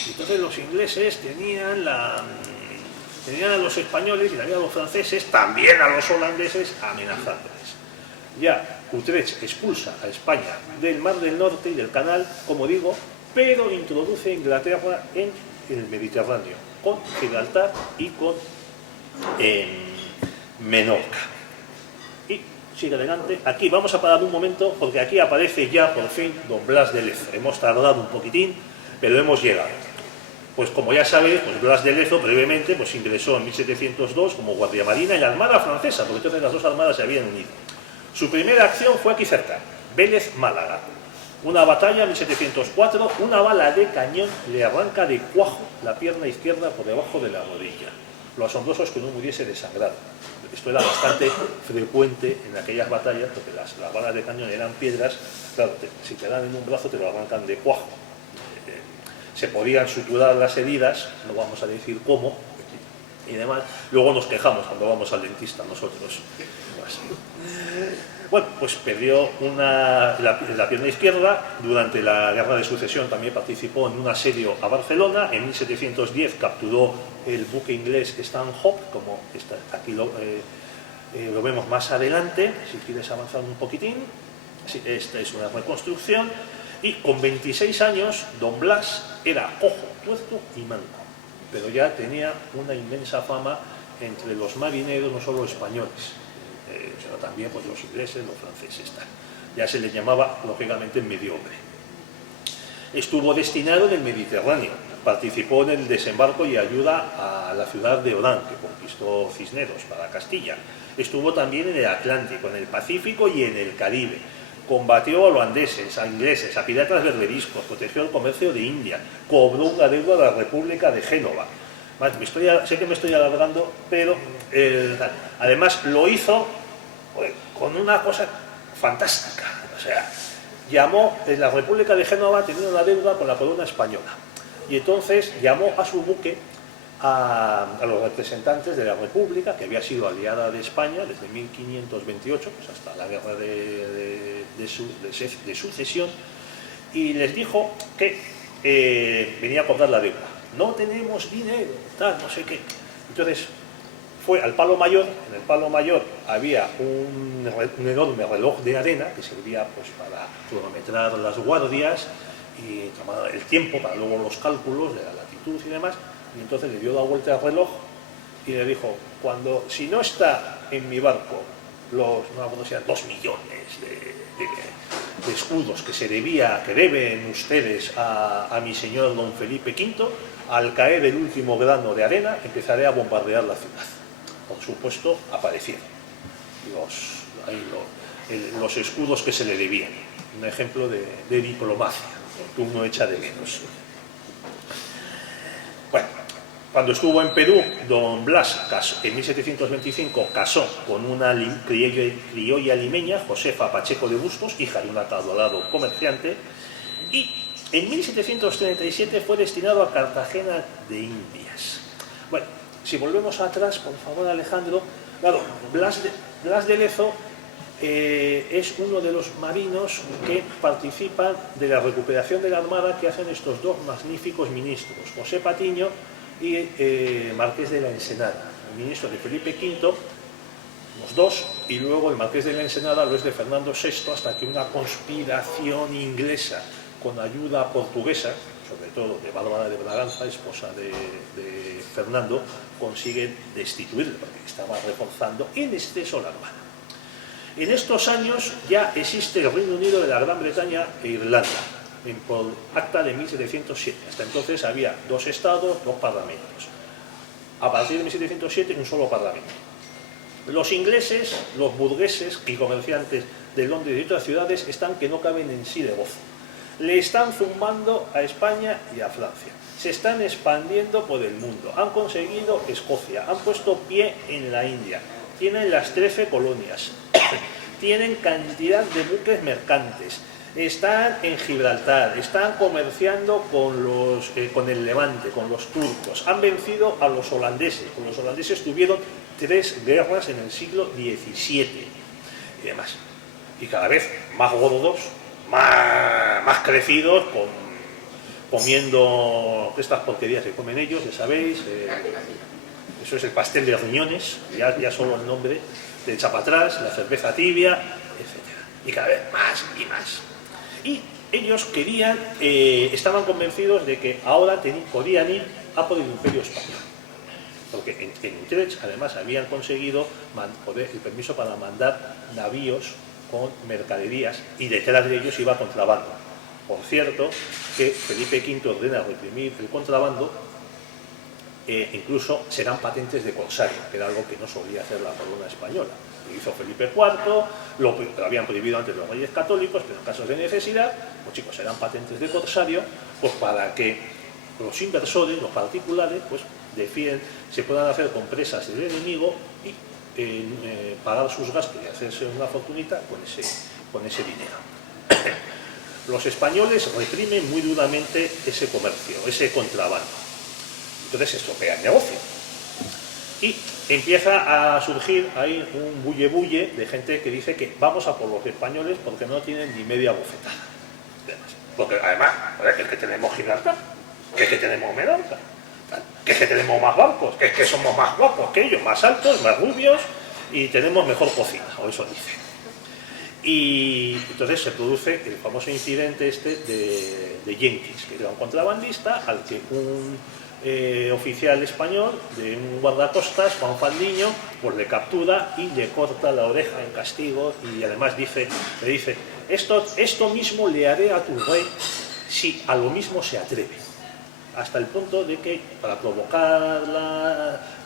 Entonces los ingleses tenían a los españoles y también a los franceses, también a los holandeses, amenazándoles. Ya Utrecht expulsa a España del Mar del Norte y del Canal, como digo, pero introduce a Inglaterra en el Mediterráneo, con Gibraltar y con Menorca. Y sigue adelante. Aquí vamos a parar un momento, porque aquí aparece ya por fin don Blas de Lezo. Hemos tardado un poquitín, pero hemos llegado. Pues como ya sabéis, pues Blas de Lezo brevemente pues ingresó en 1702 como guardiamarina en la Armada francesa, porque entonces las dos armadas se habían unido. Su primera acción fue aquí cerca, Vélez, Málaga. Una batalla en 1704, una bala de cañón le arranca de cuajo la pierna izquierda por debajo de la rodilla. Lo asombroso es que no muriese desangrado. Esto era bastante frecuente en aquellas batallas, porque las balas de cañón eran piedras, claro, si te dan en un brazo te lo arrancan de cuajo. Se podían suturar las heridas, no vamos a decir cómo, y demás. Luego nos quejamos cuando vamos al dentista nosotros. Bueno, pues perdió la pierna izquierda. Durante la Guerra de Sucesión también participó en un asedio a Barcelona. En 1710 capturó el buque inglés Stanhope, como aquí lo vemos más adelante, si quieres avanzar un poquitín. Sí, esta es una reconstrucción. Y con 26 años, don Blas era cojo, tuerto y manco, pero ya tenía una inmensa fama entre los marineros, no solo españoles, sino también pues, los ingleses, los franceses. Ya se les llamaba, lógicamente, medio hombre. Estuvo destinado en el Mediterráneo, participó en el desembarco y ayuda a la ciudad de Orán, que conquistó Cisneros para Castilla. Estuvo también en el Atlántico, en el Pacífico y en el Caribe. Combatió a holandeses, a ingleses, a piratas berberiscos, protegió el comercio de India, cobró una deuda a la República de Génova. Sé que me estoy alargando, pero además lo hizo con una cosa fantástica. O sea, llamó, en la República de Génova tenía una deuda con la corona española, y entonces llamó a su buque a los representantes de la República, que había sido aliada de España desde 1528, pues hasta la guerra de sucesión, y les dijo que venía a cobrar la deuda. No tenemos dinero, tal, no sé qué. Entonces fue al Palo Mayor. En el Palo Mayor había un enorme reloj de arena que servía pues para cronometrar las guardias y tomar el tiempo para luego los cálculos de la latitud y demás. Y entonces le dio la vuelta al reloj y le dijo: si no está en mi barco no me acuerdo si eran 2 millones de escudos que deben ustedes a mi señor don Felipe V, al caer el último grano de arena empezaré a bombardear la ciudad. Por supuesto, aparecieron los escudos que se le debían. Un ejemplo de diplomacia que uno echa de menos. Bueno, cuando estuvo en Perú, don Blas, en 1725, casó con una criolla limeña, Josefa Pacheco de Bustos, hija de un acadolado comerciante, y en 1737 fue destinado a Cartagena de Indias. Bueno, si volvemos atrás, por favor, Alejandro, claro, Blas de Lezo es uno de los marinos que participan de la recuperación de la Armada que hacen estos dos magníficos ministros, José Patiño y Marqués de la Ensenada, el ministro de Felipe V, los dos, y luego el Marqués de la Ensenada lo es de Fernando VI, hasta que una conspiración inglesa con ayuda portuguesa, sobre todo de Bárbara de Braganza, esposa de Fernando, consigue destituirlo, porque estaba reforzando en exceso la Armada. En estos años ya existe el Reino Unido de la Gran Bretaña e Irlanda, por acta de 1707. Hasta entonces había 2 estados, 2 parlamentos. A partir de 1707, un solo parlamento. Los ingleses, los burgueses y comerciantes de Londres y otras ciudades están que no caben en sí de gozo. Le están zumbando a España y a Francia. Se están expandiendo por el mundo. Han conseguido Escocia, han puesto pie en la India. Tienen las 13 colonias. Tienen cantidad de buques mercantes. Están en Gibraltar, están comerciando con el Levante, con los turcos. Han vencido a los holandeses. Con los holandeses tuvieron 3 guerras en el siglo XVII y demás. Y cada vez más gordos, más crecidos, comiendo estas porquerías que comen ellos, ya sabéis. Eso es el pastel de riñones, ya solo el nombre, de chapatrás, la cerveza tibia, etc. Y cada vez más y más. Y ellos estaban convencidos de que ahora podían ir a por el Imperio Español. Porque en Utrecht, además, habían conseguido el permiso para mandar navíos con mercaderías, y detrás de ellos iba contrabando. Por cierto, que Felipe V ordena reprimir el contrabando, incluso serán patentes de corsario, que era algo que no solía hacer la corona española. Lo hizo Felipe IV, lo habían prohibido antes los reyes católicos, pero en casos de necesidad, pues chicos, serán patentes de corsario, pues para que los inversores, los particulares, pues se puedan hacer con presas del enemigo y pagar sus gastos y hacerse una fortunita con ese dinero. Los españoles reprimen muy duramente ese comercio, ese contrabando. Entonces estropea el negocio. Y empieza a surgir ahí un bulle de gente que dice que vamos a por los españoles porque no tienen ni media bofetada. Porque además, que es que tenemos Gibraltar, que es que tenemos Menorca, que es que tenemos más barcos, que es que somos más guapos que ellos, más altos, más rubios y tenemos mejor cocina, o eso dicen. Y entonces se produce el famoso incidente de Jenkins, que era un contrabandista al que un oficial español de un guardacostas, Juan Fandiño, pues le captura y le corta la oreja en castigo, y además le dice: esto mismo le haré a tu rey si a lo mismo se atreve, hasta el punto de que, para provocar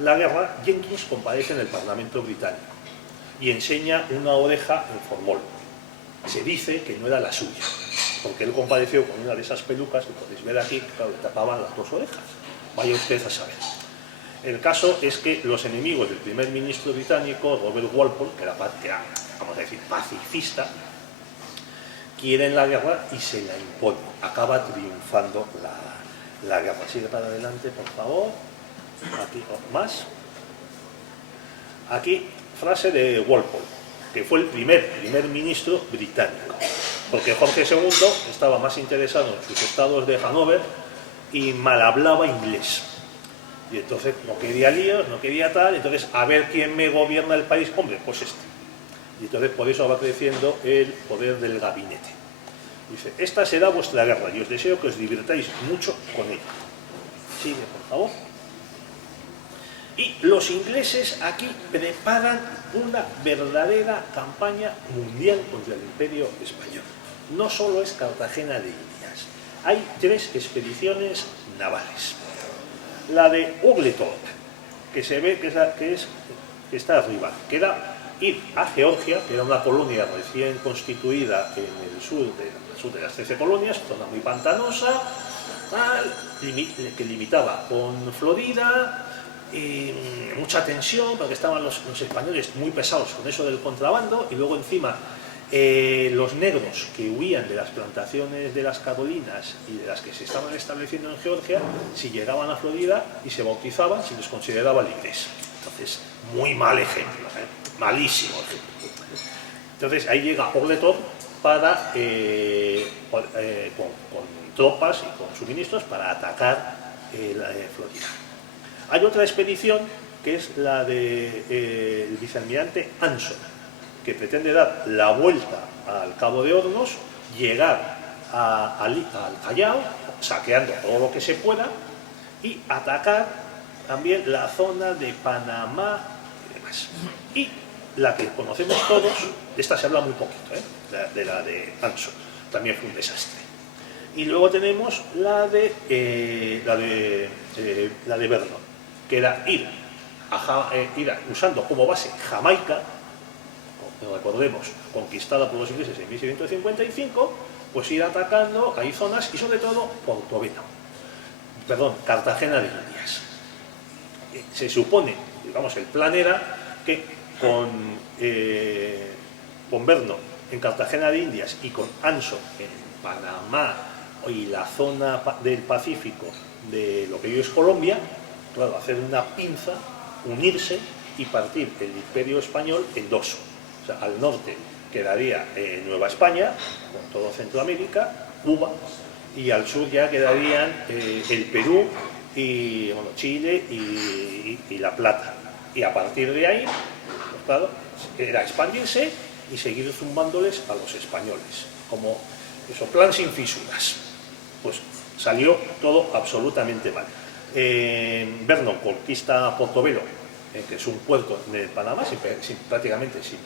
la guerra, Jenkins comparece en el Parlamento británico y enseña una oreja en formol. Se dice que no era la suya, porque él compareció con una de esas pelucas que podéis ver aquí, que claro, le tapaban las dos orejas. Vaya usted a saber. El caso es que los enemigos del primer ministro británico, Robert Walpole, que era, vamos a decir, pacifista, quieren la guerra y se la imponen. Acaba triunfando la guerra. Sigue para adelante, por favor. Aquí, más. Aquí, frase de Walpole, que fue el primer ministro británico, porque Jorge II estaba más interesado en sus estados de Hanover y mal hablaba inglés. Y entonces no quería líos, no quería tal, entonces a ver quién me gobierna el país, hombre, pues este. Y entonces por eso va creciendo el poder del gabinete. Dice, esta será vuestra guerra y os deseo que os divirtáis mucho con ella. Sigue, por favor. Y los ingleses aquí preparan una verdadera campaña mundial contra el Imperio Español. No solo es Cartagena de Indias, hay 3 expediciones navales. La de Oglethorpe, que se ve que está arriba, que era ir a Georgia, que era una colonia recién constituida en el sur de las 13 colonias, zona muy pantanosa, que limitaba con Florida, mucha tensión, porque estaban los españoles muy pesados con eso del contrabando, y luego encima los negros que huían de las plantaciones de las Carolinas y de las que se estaban estableciendo en Georgia, si llegaban a Florida y se bautizaban, se les consideraba libres. Entonces, muy mal ejemplo, malísimo ejemplo. Entonces, ahí llega Oglethorpe para, con tropas y con suministros para atacar Florida. Hay otra expedición que es la del vicealmirante Anson, que pretende dar la vuelta al Cabo de Hornos, llegar al Callao, saqueando todo lo que se pueda, y atacar también la zona de Panamá y demás. Y la que conocemos todos, de esta se habla muy poquito, de la de Anson, también fue un desastre. Y luego tenemos la de Vernon, que era ir usando como base Jamaica, recordemos, conquistada por los ingleses en 1755, pues ir atacando, hay zonas, y sobre todo Cartagena de Indias. Se supone, digamos, el plan era que con Vernon en Cartagena de Indias y con Anson en Panamá y la zona del Pacífico de lo que hoy es Colombia, claro, hacer una pinza, unirse y partir el Imperio Español en 2. O sea, al norte quedaría Nueva España, con todo Centroamérica, Cuba, y al sur ya quedarían el Perú, y Chile y La Plata. Y a partir de ahí, pues claro, era expandirse y seguir zumbándoles a los españoles. Como eso, plan sin fisuras. Pues salió todo absolutamente mal. Vernon conquista Portobelo, que es un puerto de Panamá, prácticamente sin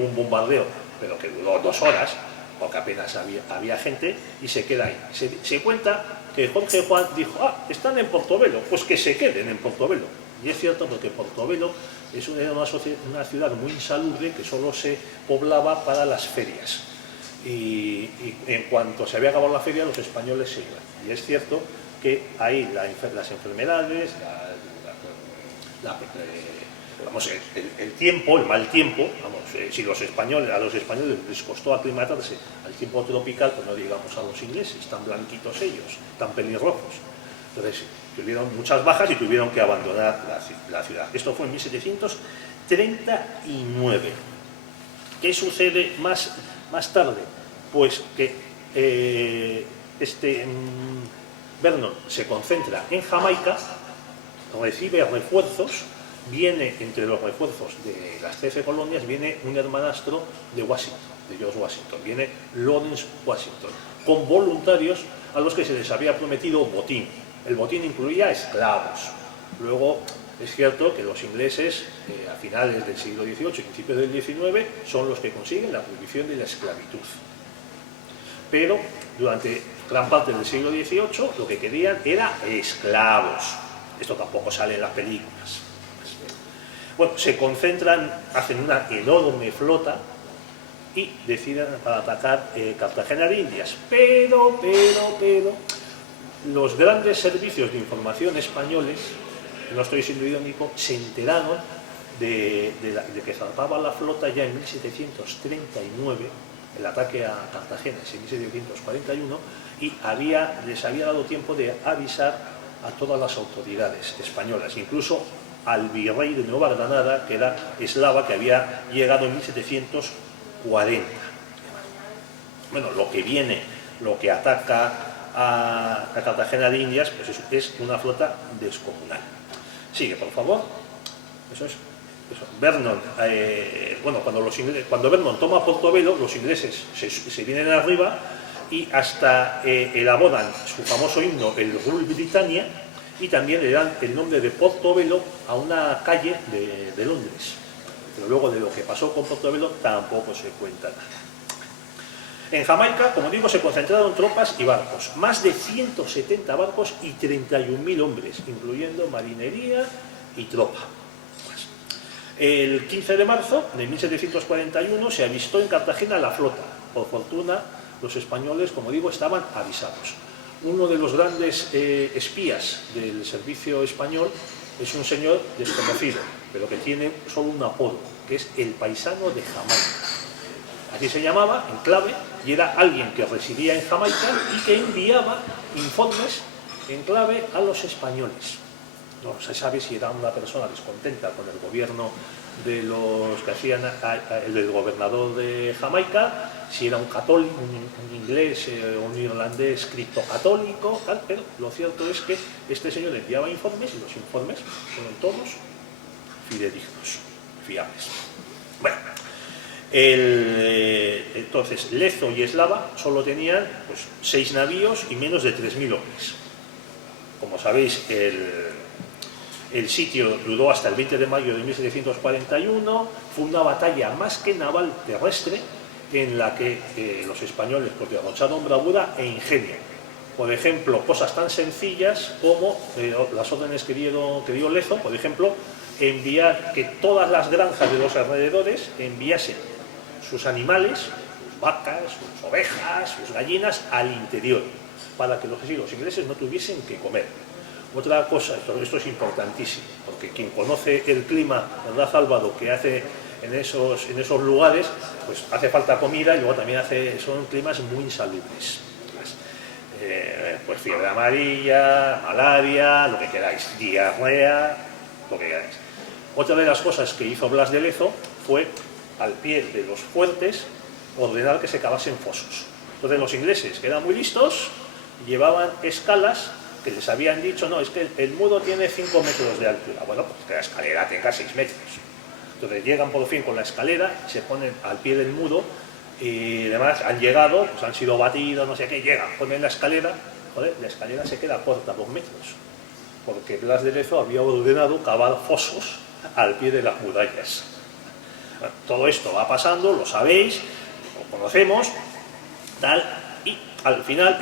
un bombardeo, pero que duró 2 horas, porque apenas había gente, y se queda ahí. Se cuenta que Jorge Juan dijo, están en Portobelo, pues que se queden en Portobelo. Y es cierto, porque Portobelo era una ciudad muy insalubre que solo se poblaba para las ferias. Y en cuanto se había acabado la feria, los españoles se iban. Y es cierto que ahí las enfermedades, el tiempo, el mal tiempo, si a los españoles les costó aclimatarse al tiempo tropical, pues no digamos a los ingleses, tan blanquitos ellos, tan pelirrojos. Entonces tuvieron muchas bajas y tuvieron que abandonar la ciudad. Esto fue en 1739. ¿Qué sucede más tarde? Pues que Vernon se concentra en Jamaica, recibe refuerzos, viene entre los refuerzos de las 13 colonias, viene un hermanastro de Washington, de George Washington, viene Lawrence Washington, con voluntarios a los que se les había prometido botín. El botín incluía esclavos. Luego es cierto que los ingleses, a finales del siglo XVIII y principios del XIX, son los que consiguen la prohibición de la esclavitud. Pero durante gran parte del siglo XVIII lo que querían era esclavos. Esto tampoco sale en las películas. Bueno, se concentran, hacen una enorme flota y deciden para atacar Cartagena de Indias. Pero, los grandes servicios de información españoles, no estoy siendo irónico, se enteraron de que zarpaba la flota ya en 1739, el ataque a Cartagena es en 1741, y les había dado tiempo de avisar a todas las autoridades españolas, incluso al virrey de Nueva Granada, que era Eslava, que había llegado en 1740. Bueno, lo que ataca a Cartagena de Indias, pues es una flota descomunal. Sigue, por favor. Eso es. Eso. Vernon, cuando Vernon toma Portobelo, los ingleses se vienen arriba y hasta elaboran su famoso himno, el Rule Britannia, y también le dan el nombre de Portobelo a una calle de Londres. Pero luego de lo que pasó con Portobelo tampoco se cuenta nada. En Jamaica, como digo, se concentraron tropas y barcos, más de 170 barcos y 31.000 hombres, incluyendo marinería y tropa. El 15 de marzo de 1741 se avistó en Cartagena la flota. Por fortuna, los españoles, como digo, estaban avisados. Uno de los grandes espías del servicio español es un señor desconocido, pero que tiene solo un apodo, que es el paisano de Jamaica. Así se llamaba, en clave, y era alguien que residía en Jamaica y que enviaba informes en clave a los españoles. No se sabe si era una persona descontenta con el gobierno de los que hacían el gobernador de Jamaica, si era un católico, un inglés o un irlandés criptocatólico, tal, pero lo cierto es que este señor enviaba informes y los informes fueron todos fidedignos, fiables. Bueno, entonces Lezo y Eslava solo tenían 6 navíos y menos de 3.000 hombres. Como sabéis, el sitio duró hasta el 20 de mayo de 1741, fue una batalla más que naval terrestre en la que los españoles derrocharon bravura e ingenio. Por ejemplo, cosas tan sencillas como las órdenes que dio Lezo, por ejemplo, enviar que todas las granjas de los alrededores enviasen sus animales, sus vacas, sus ovejas, sus gallinas al interior, para que los ingleses no tuviesen que comer. Otra cosa, esto es importantísimo, porque quien conoce el clima, ¿verdad, Álvaro?, que hace en esos lugares, pues hace falta comida y luego también son climas muy insalubres. Pues fiebre amarilla, malaria, lo que queráis, diarrea, lo que queráis. Otra de las cosas que hizo Blas de Lezo fue, al pie de los fuertes, ordenar que se cavasen fosos. Entonces los ingleses, que eran muy listos, llevaban escalas que les habían dicho, no, es que el muro tiene 5 metros de altura. Bueno, pues que la escalera tenga 6 metros. Entonces llegan por fin con la escalera, se ponen al pie del muro y demás, han llegado, pues han sido batidos, no sé qué, llegan, ponen la escalera, joder, la escalera se queda corta 2 metros, porque Blas de Lezo había ordenado cavar fosos al pie de las murallas. Bueno, todo esto va pasando, lo sabéis, lo conocemos, tal. Al final,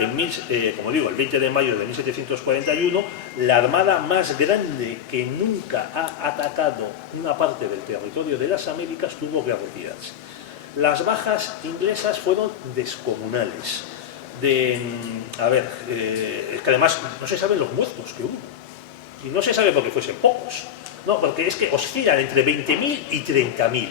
como digo, el 20 de mayo de 1741, la armada más grande que nunca ha atacado una parte del territorio de las Américas tuvo que retirarse. Las bajas inglesas fueron descomunales. Es que además no se saben los muertos que hubo. Y no se sabe por qué fuesen pocos. No, porque es que oscilan entre 20.000 y 30.000.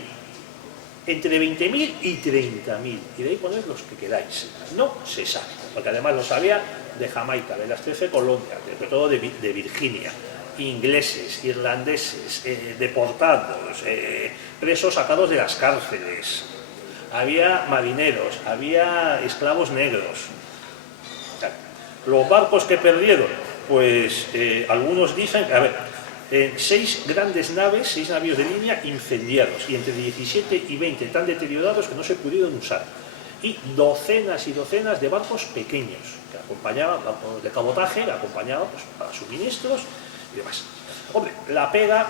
Entre 20.000 y 30.000, y de ahí poner los que queráis. No se sabe, porque además lo sabía de Jamaica, de las 13 colonias, sobre todo de Virginia, ingleses, irlandeses, deportados, presos sacados de las cárceles, había marineros, había esclavos negros. Los barcos que perdieron, pues algunos dicen que, 6 grandes naves, 6 navíos de línea incendiados y entre 17 y 20 tan deteriorados que no se pudieron usar, y docenas y docenas de barcos pequeños que acompañaban, barcos de cabotaje, que acompañaban para suministros y demás. Hombre, la pega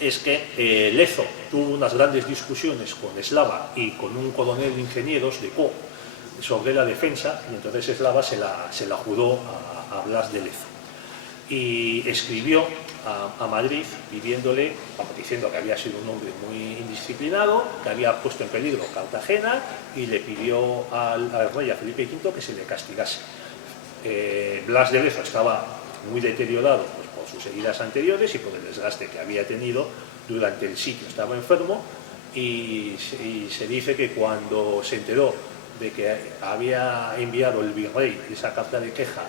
es que Lezo tuvo unas grandes discusiones con Eslava y con un coronel de ingenieros de Co, sobre la defensa, y entonces Eslava se la juró a Blas de Lezo. Y escribió a Madrid pidiéndole, diciendo que había sido un hombre muy indisciplinado, que había puesto en peligro Cartagena, y le pidió al rey, a Felipe V, que se le castigase. Blas de Lezo estaba muy deteriorado pues, por sus heridas anteriores y por el desgaste que había tenido durante el sitio. Estaba enfermo y se dice que cuando se enteró de que había enviado el virrey esa carta de queja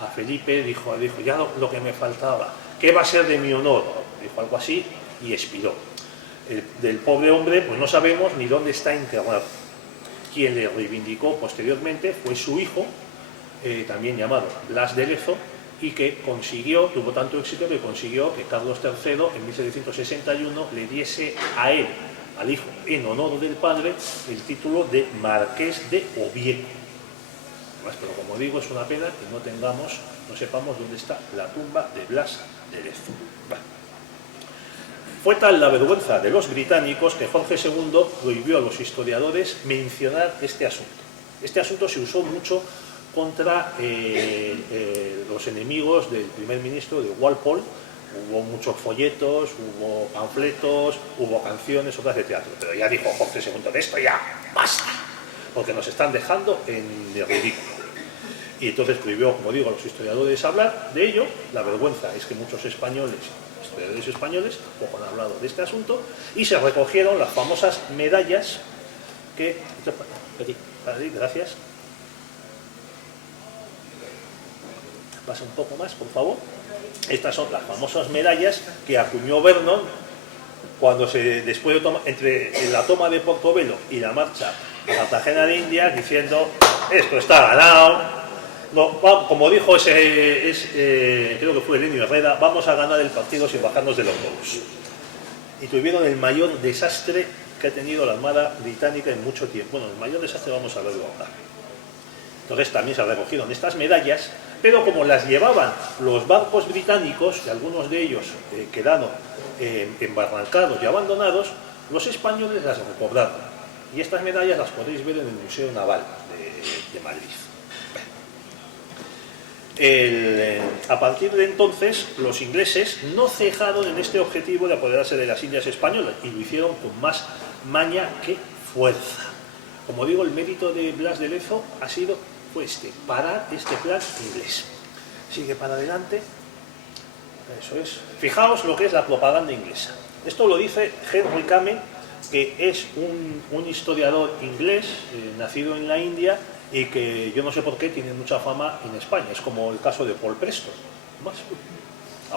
a Felipe, dijo ya lo que me faltaba, ¿qué va a ser de mi honor? Dijo algo así y expiró. Del pobre hombre pues no sabemos ni dónde está enterrado. Quien le reivindicó posteriormente fue su hijo, también llamado Blas de Lezo, y que tuvo tanto éxito que consiguió que Carlos III en 1761 le diese a él, al hijo, en honor del padre, el título de Marqués de Oviedo. Pero como digo, es una pena que no sepamos dónde está la tumba de Blas de Lezo. Bueno. Fue tal la vergüenza de los británicos que Jorge II prohibió a los historiadores mencionar este asunto. Este asunto se usó mucho contra los enemigos del primer ministro de Walpole. Hubo muchos folletos, hubo panfletos, hubo canciones, obras de teatro. Pero ya dijo Jorge II, de esto ya basta, porque nos están dejando en ridículo. Y entonces prohibió, como digo, a los historiadores hablar de ello. La vergüenza es que muchos historiadores españoles, poco han hablado de este asunto, y se recogieron las famosas medallas que... Gracias. Pasa un poco más, por favor. Estas son las famosas medallas que acuñó Vernon cuando después de entre la toma de Portobelo y la marcha a Cartagena de Indias, diciendo, esto está ganado. No, como dijo creo que fue Elenio Herrera, vamos a ganar el partido sin bajarnos del autobús. Y tuvieron el mayor desastre que ha tenido la Armada Británica en mucho tiempo. Bueno, el mayor desastre vamos a verlo ahora. Entonces también se recogieron estas medallas, pero como las llevaban los barcos británicos, y algunos de ellos quedaron embarrancados y abandonados, los españoles las recobraron. Y estas medallas las podéis ver en el Museo Naval de Madrid. A partir de entonces, los ingleses no cejaron en este objetivo de apoderarse de las Indias españolas y lo hicieron con más maña que fuerza. Como digo, el mérito de Blas de Lezo fue parar este plan inglés. Sigue para adelante. Eso es. Fijaos lo que es la propaganda inglesa. Esto lo dice Henry Kamen, que es un historiador inglés nacido en la India y que yo no sé por qué tiene mucha fama en España. Es como el caso de Paul Preston.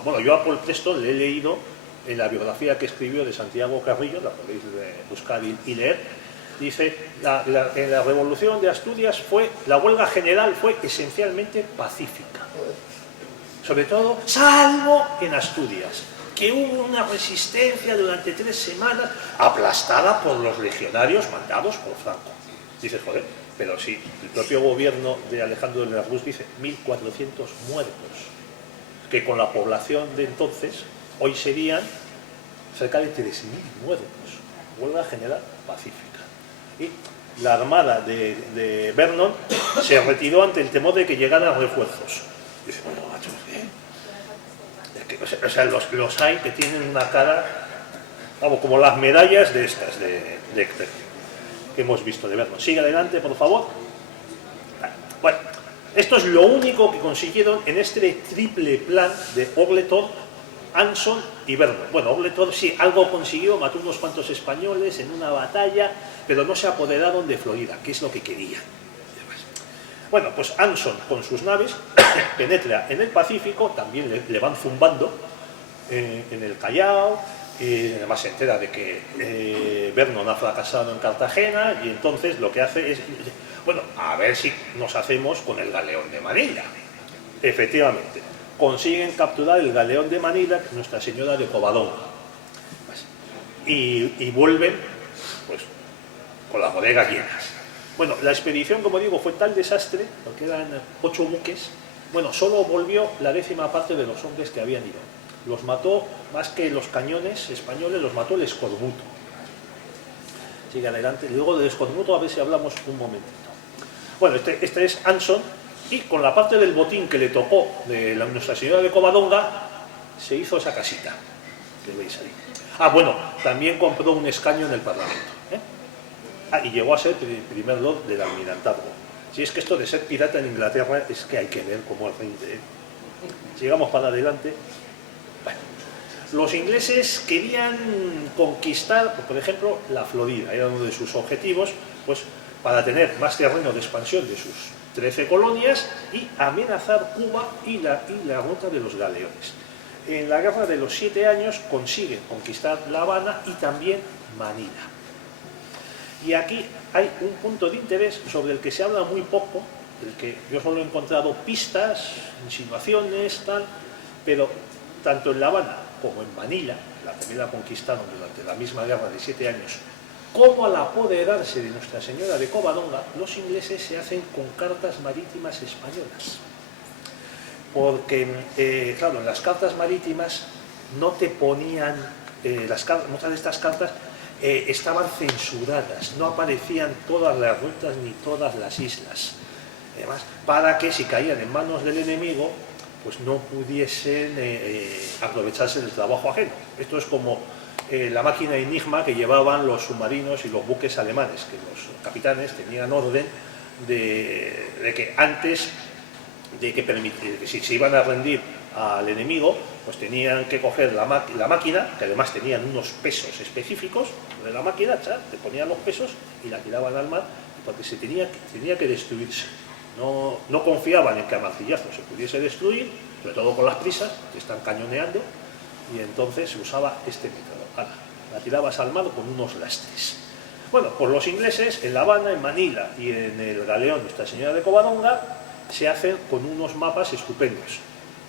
Bueno, yo a Paul Preston le he leído en la biografía que escribió de Santiago Carrillo, la podéis buscar y leer. Dice, en la revolución de Asturias la huelga general fue esencialmente pacífica. Sobre todo, salvo en Asturias, que hubo una resistencia durante 3 semanas aplastada por los legionarios mandados por Franco. Dice, joder, pero sí, el propio gobierno de Alejandro de Nervús dice 1.400 muertos, que con la población de entonces, hoy serían cerca de 3.000 muertos. Huelga general pacífica. Y la armada de Vernon se retiró ante el temor de que llegaran refuerzos. Dice, bueno, macho, o sea, los hay que tienen una cara, como las medallas de estas que hemos visto de Vernon. Sigue adelante, por favor. Bueno, esto es lo único que consiguieron en este triple plan de Ogletorp, Anson y Vernon. Bueno, Ogletorp sí, algo consiguió, mató unos cuantos españoles en una batalla, pero no se apoderaron de Florida, que es lo que querían. Bueno, pues Anson con sus naves penetra en el Pacífico, también le van zumbando en el Callao, y además se entera de que Vernon ha fracasado en Cartagena, y entonces lo que hace es, bueno, a ver si nos hacemos con el galeón de Manila. Efectivamente, consiguen capturar el galeón de Manila, que es Nuestra Señora de Covadonga, y vuelven pues con las bodegas llenas. Bueno, la expedición, como digo, fue tal desastre, porque eran 8 buques. Bueno, solo volvió la 10ª parte de los hombres que habían ido. Los mató, más que los cañones españoles, los mató el escorbuto. Sigue adelante. Luego del escorbuto, a ver si hablamos un momentito. Bueno, este es Anson, y con la parte del botín que le tocó de Nuestra Señora de Covadonga, se hizo esa casita que veis ahí. Ah, bueno, también compró un escaño en el Parlamento, ¿eh? Ah, y llegó a ser primer lord del almirantazgo. Si es que esto de ser pirata en Inglaterra es que hay que ver cómo rinde, ¿eh? Llegamos para adelante. Bueno, los ingleses querían conquistar, por ejemplo, la Florida, era uno de sus objetivos, pues para tener más terreno de expansión de sus 13 colonias y amenazar Cuba y la ruta de los galeones. En la Guerra de los 7 Años consiguen conquistar La Habana y también Manila. Y aquí hay un punto de interés sobre el que se habla muy poco, del que yo solo he encontrado pistas, insinuaciones, tal, pero tanto en La Habana como en Manila, la también la conquistaron durante la misma Guerra de 7 Años, como al apoderarse de Nuestra Señora de Covadonga, los ingleses se hacen con cartas marítimas españolas. Porque, claro, en las cartas marítimas no te ponían, muchas de estas cartas estaban censuradas, no aparecían todas las rutas ni todas las islas. Además, para que si caían en manos del enemigo, pues no pudiesen aprovecharse del trabajo ajeno. Esto es como la máquina Enigma que llevaban los submarinos y los buques alemanes, que los capitanes tenían orden de que antes de que si se iban a rendir al enemigo, pues tenían que coger la máquina, que además tenían unos pesos específicos de la máquina, te ponían los pesos y la tiraban al mar, porque tenía que destruirse. No confiaban en que a martillazos se pudiese destruir, sobre todo con las prisas, que están cañoneando, y entonces se usaba este método. La tirabas al mar con unos lastres. Bueno, pues los ingleses en La Habana, en Manila y en el galeón Nuestra Señora de Covadonga se hacen con unos mapas estupendos.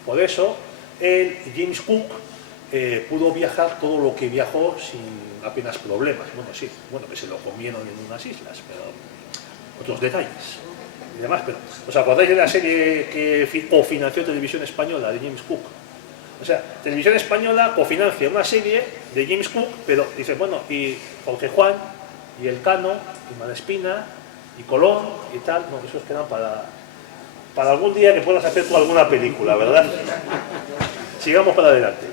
Por eso el James Cook pudo viajar todo lo que viajó sin apenas problemas. Bueno, sí, que se lo comieron en unas islas, pero otros detalles. Y demás, pero ¿os acordáis de la serie que cofinanció Televisión Española de James Cook? O sea, Televisión Española cofinancia una serie de James Cook, pero dice, bueno, y Jorge Juan, y Elcano, y Malespina, y Colón, y tal, no, esos quedan para algún día que puedas hacer tú alguna película, ¿verdad? Sigamos para adelante.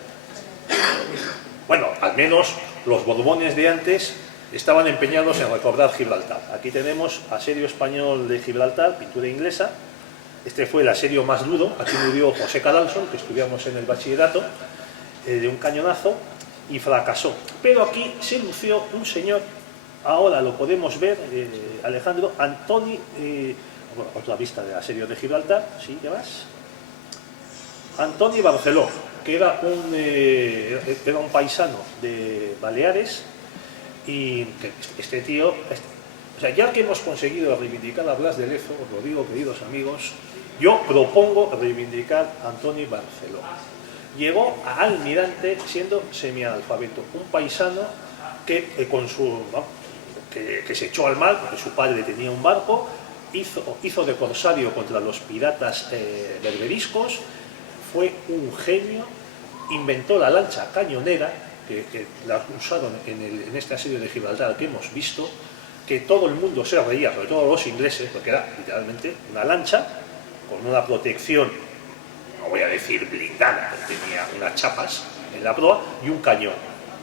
Bueno, al menos los Borbones de antes estaban empeñados en recordar Gibraltar. Aquí tenemos Asedio español de Gibraltar, pintura inglesa. Este fue el asedio más duro. Aquí murió José Cadalson, que estudiamos en el bachillerato, de un cañonazo, y fracasó. Pero aquí se lució un señor, ahora lo podemos ver, Alejandro, Antoni, bueno, otra vista del asedio de Gibraltar, ¿sí? ¿Qué más? Antoni Barceló, que era un paisano de Baleares, y este tío, o sea, ya que hemos conseguido reivindicar a Blas de Lezo, os lo digo, queridos amigos, yo propongo reivindicar a Antoni Barceló. Llegó a almirante siendo semianalfabeto, un paisano que se echó al mar porque su padre tenía un barco, hizo de corsario contra los piratas berberiscos, fue un genio, inventó la lancha cañonera, que la usaron en este asedio de Gibraltar que hemos visto, que todo el mundo se reía, sobre todo los ingleses, porque era literalmente una lancha con una protección, no voy a decir blindada, tenía unas chapas en la proa y un cañón.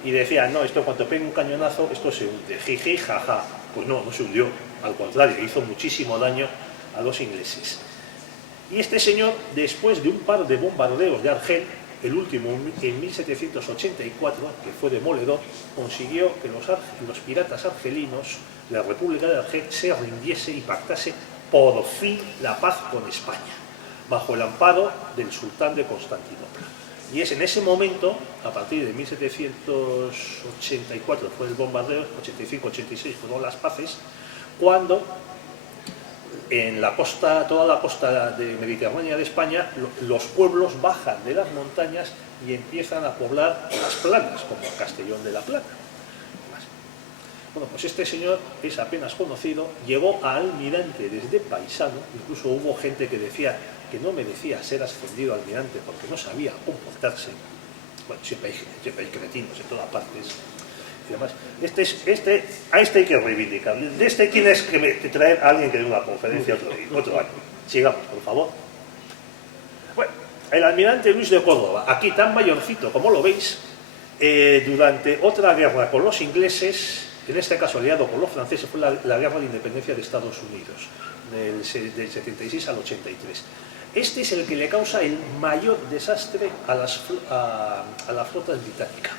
Y decían, no, esto cuando pegue un cañonazo, esto se hunde, jiji, jaja. Pues no se hundió, al contrario, hizo muchísimo daño a los ingleses. Y este señor, después de un par de bombardeos de Argel, el último en 1784, que fue demoledor, consiguió que los piratas argelinos, la República de Argel, se rindiese y pactase por fin la paz con España, bajo el amparo del sultán de Constantinopla. Y es en ese momento, a partir de 1784 fue el bombardeo, 85-86 fueron las paces, cuando en la costa, toda la costa de Mediterránea de España, los pueblos bajan de las montañas y empiezan a poblar las planas, como Castellón de la Plana. Bueno, pues este señor es apenas conocido, llegó a almirante desde paisano, incluso hubo gente que decía que no merecía ser ascendido a almirante porque no sabía comportarse. Bueno, siempre hay cretinos en todas partes. y demás. A este hay que reivindicar. De este tienes que traer a alguien que dé una conferencia otro año. Sigamos, por favor. Bueno, el almirante Luis de Córdoba, aquí tan mayorcito como lo veis, durante otra guerra con los ingleses, en este caso aliado con los franceses, fue la guerra de independencia de Estados Unidos, del 76 al 83. Este es el que le causa el mayor desastre a la flota británica.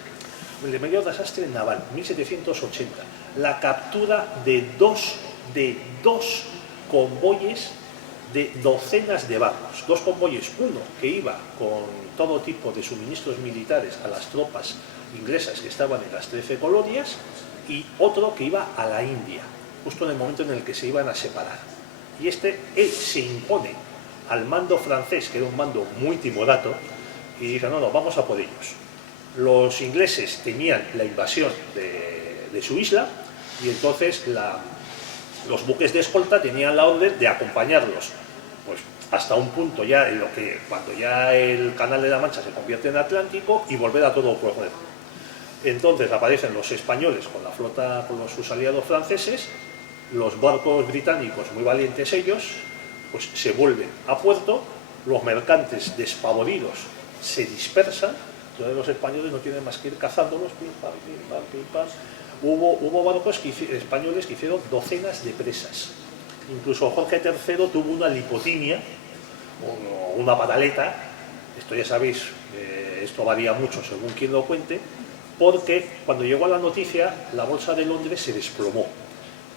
El mayor desastre naval, 1780. La captura de dos convoyes de docenas de barcos. Dos convoyes, uno que iba con todo tipo de suministros militares a las tropas inglesas que estaban en las 13 colonias, y otro que iba a la India, justo en el momento en el que se iban a separar. Y él se impone al mando francés, que era un mando muy timorato, y dice, no, vamos a por ellos. Los ingleses temían la invasión de su isla, y entonces los buques de escolta tenían la orden de acompañarlos pues hasta un punto ya en lo que cuando ya el Canal de la Mancha se convierte en Atlántico, y volver a todo correr. Entonces aparecen los españoles con la flota, con sus aliados franceses, los barcos británicos, muy valientes ellos, pues se vuelven a puerto, los mercantes despavoridos se dispersan, entonces los españoles no tienen más que ir cazándolos, pim, pam, pim, pam, pim, pam. Hubo barcos españoles que hicieron docenas de presas. Incluso Jorge III tuvo una lipotimia, o una pataleta. Esto ya sabéis, esto varía mucho según quien lo cuente, porque cuando llegó la noticia, la bolsa de Londres se desplomó.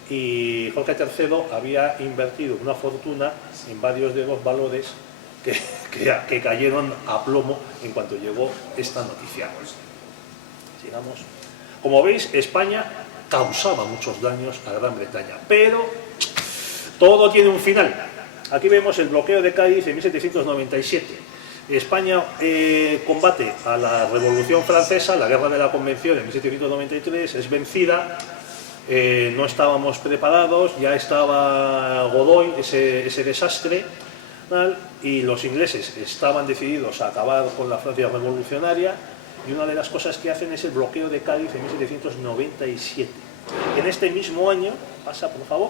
Y Jorge III había invertido una fortuna en varios de los valores que cayeron a plomo en cuanto llegó esta noticia. Sigamos. Como veis, España causaba muchos daños a Gran Bretaña, pero todo tiene un final. Aquí vemos el bloqueo de Cádiz en 1797. España combate a la Revolución Francesa, la Guerra de la Convención en 1793, es vencida, no estábamos preparados, ya estaba Godoy, ese desastre, y los ingleses estaban decididos a acabar con la Francia revolucionaria, y una de las cosas que hacen es el bloqueo de Cádiz en 1797. En este mismo año, pasa por favor,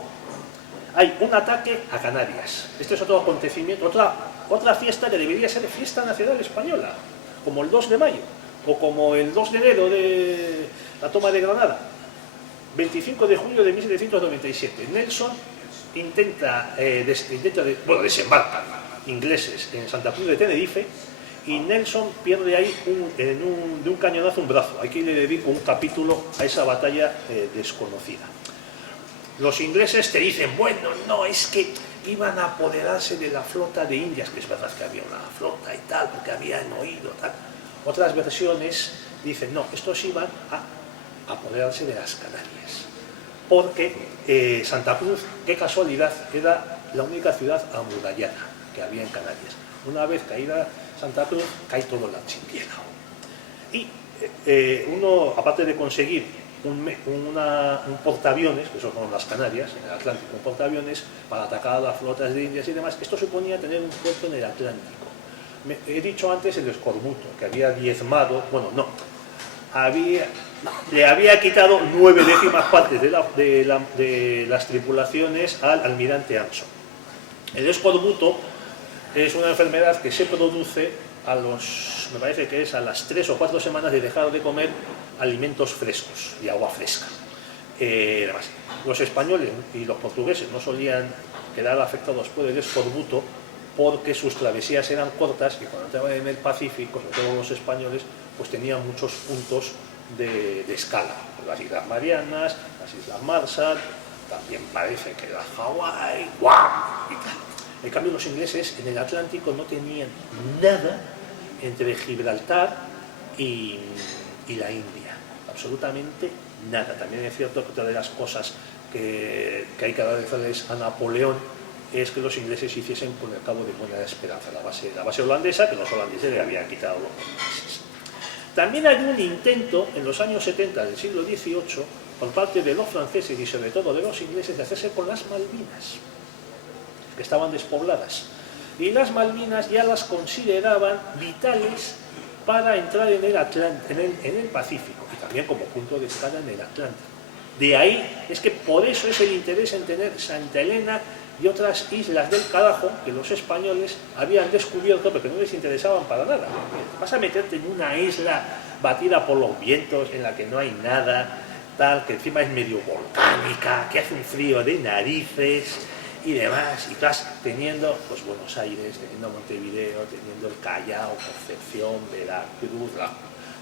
hay un ataque a Canarias. Este es otro acontecimiento, otra fiesta que debería ser fiesta nacional española, como el 2 de mayo, o como el 2 de enero de la toma de Granada. 25 de junio de 1797, Nelson desembarcan ingleses en Santa Cruz de Tenerife, y Nelson pierde ahí de un cañonazo un brazo. Aquí le dedico un capítulo a esa batalla desconocida. Los ingleses te dicen, bueno, no, es que iban a apoderarse de la flota de Indias, que es verdad que había una flota y tal, porque habían oído tal. Otras versiones dicen, no, estos iban a apoderarse de las Canarias, porque Santa Cruz, qué casualidad, era la única ciudad amurallada que había en Canarias. Una vez caída Santa Cruz, cae todo el archipiélago. Y uno, aparte de conseguir un portaaviones, que eso son las Canarias, en el Atlántico, un portaaviones para atacar a las flotas de Indias y demás, esto suponía tener un puerto en el Atlántico. He dicho antes el escorbuto, que había diezmado, bueno, no, le había quitado 9 décimas partes de las tripulaciones al almirante Anson. El escorbuto es una enfermedad que se produce me parece que es a las 3 o 4 semanas de dejar de comer alimentos frescos y agua fresca. Además, los españoles y los portugueses no solían quedar afectados por el escorbuto porque sus travesías eran cortas, y cuando entraban en el Pacífico, sobre todo los españoles, pues tenían muchos puntos de escala. Las Islas Marianas, las Islas Marshall, también parece que era Hawái, Guam y tal. En cambio, los ingleses en el Atlántico no tenían nada entre Gibraltar y la India, absolutamente nada. También es cierto que otra de las cosas que hay que agradecerles a Napoleón es que los ingleses hiciesen con el Cabo de Buena Esperanza, la base holandesa, que los holandeses le habían quitado los holandeses. También hay un intento en los años 70 del siglo XVIII por parte de los franceses y sobre todo de los ingleses de hacerse con las Malvinas, que estaban despobladas, y las Malvinas ya las consideraban vitales para entrar en el Pacífico y también como punto de escala en el Atlántico. De ahí es que por eso es el interés en tener Santa Elena y otras islas del carajo que los españoles habían descubierto pero que no les interesaban para nada. Vas a meterte en una isla batida por los vientos en la que no hay nada, tal, que encima es medio volcánica, que hace un frío de narices y demás, y estás teniendo pues Buenos Aires, teniendo Montevideo, teniendo el Callao, Concepción, Veracruz,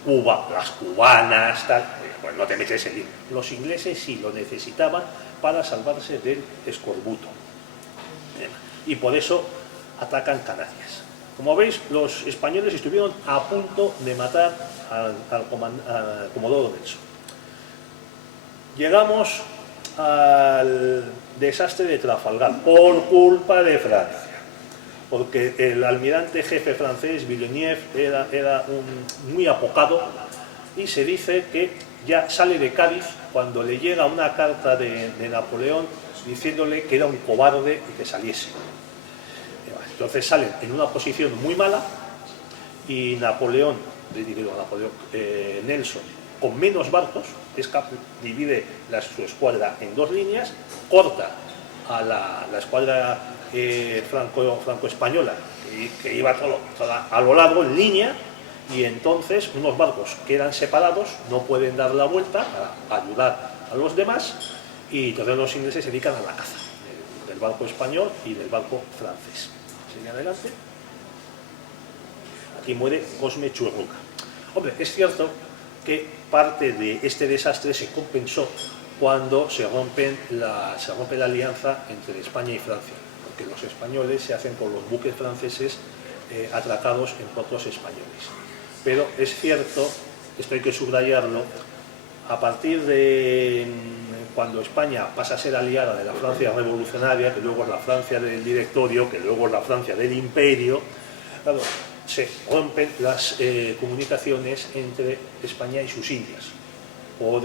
Cuba, las cubanas, tal, pues no te metes en lío. Los ingleses sí lo necesitaban para salvarse del escorbuto. Y por eso atacan Canarias. Como veis, los españoles estuvieron a punto de matar al Comodoro Nelson. Llegamos al desastre de Trafalgar por culpa de Francia, porque el almirante jefe francés Villeneuve era muy apocado y se dice que ya sale de Cádiz cuando le llega una carta de Napoleón diciéndole que era un cobarde y que saliese. Entonces salen en una posición muy mala y Nelson, con menos barcos, divide su escuadra en dos líneas, corta a la escuadra franco-española que iba a lo largo en línea, y entonces unos barcos quedan separados, no pueden dar la vuelta para ayudar a los demás, y entonces los ingleses se dedican a la caza del barco español y del barco francés. Sigue adelante. Aquí muere Cosme Churruca. Hombre, es cierto que parte de este desastre se compensó cuando se rompe la alianza entre España y Francia, porque los españoles se hacen con los buques franceses atracados en puertos españoles. Pero es cierto, esto hay que subrayarlo, a partir de cuando España pasa a ser aliada de la Francia revolucionaria, que luego es la Francia del Directorio, que luego es la Francia del Imperio, claro, se rompen las comunicaciones entre España y sus indias, por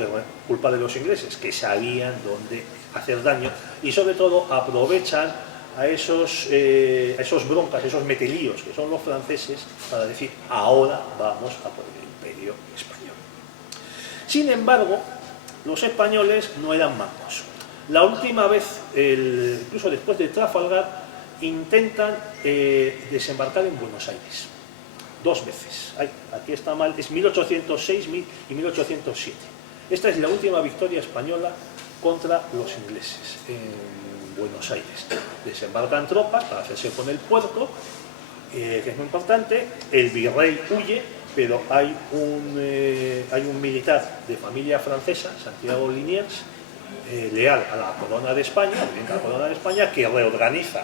culpa de los ingleses, que sabían dónde hacer daño, y sobre todo aprovechan a esos broncas, esos metelíos que son los franceses, para decir, ahora vamos a por el Imperio español. Sin embargo, los españoles no eran mancos. La última vez, incluso después de Trafalgar, intentan desembarcar en Buenos Aires. 2 veces. Aquí está mal, es 1806 y 1807. Esta es la última victoria española contra los ingleses en Buenos Aires. Desembarcan tropas para hacerse con el puerto, que es muy importante. El virrey huye, pero hay un militar de familia francesa, Santiago Liniers, leal a la corona de España, que reorganiza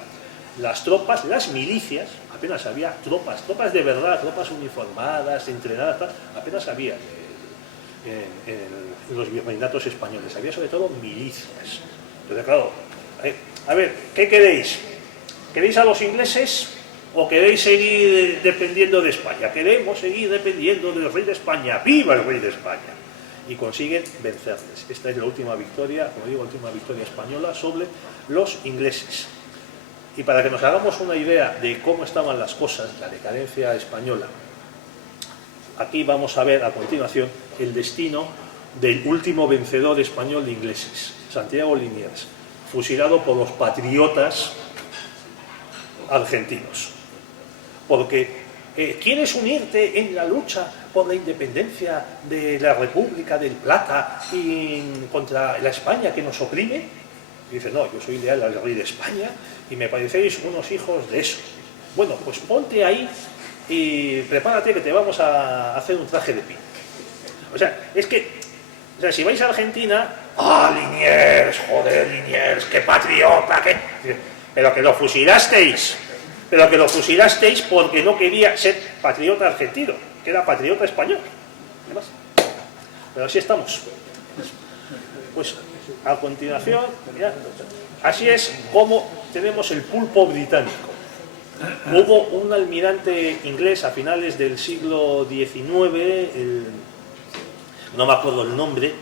las tropas, las milicias. Apenas había tropas de verdad, tropas uniformadas, entrenadas, apenas había en los virreinatos españoles, había sobre todo milicias. Entonces, claro, a ver, ¿qué queréis? ¿Queréis a los ingleses o queréis seguir dependiendo de España? Queremos seguir dependiendo del rey de España. ¡Viva el rey de España! Y consiguen vencerles. Esta es la última victoria, como digo, la última victoria española sobre los ingleses. Y para que nos hagamos una idea de cómo estaban las cosas, la decadencia española, aquí vamos a ver a continuación el destino del último vencedor español de ingleses, Santiago Liniers, fusilado por los patriotas argentinos. Porque ¿quieres unirte en la lucha por la independencia de la República del Plata y contra la España que nos oprime? Y dice, no, yo soy leal al rey de España y me parecéis unos hijos de eso. Bueno, pues ponte ahí y prepárate que te vamos a hacer un traje de pino. O sea, si vais a Argentina, ¡ah, Liniers! ¡Joder, Liniers! ¡Qué patriota! Pero que lo fusilasteis. Pero que lo fusilasteis porque no quería ser patriota argentino, que era patriota español. Además, pero así estamos. Pues a continuación, mirad, así es como tenemos el pulpo británico. Hubo un almirante inglés a finales del siglo XIX, no me acuerdo el nombre,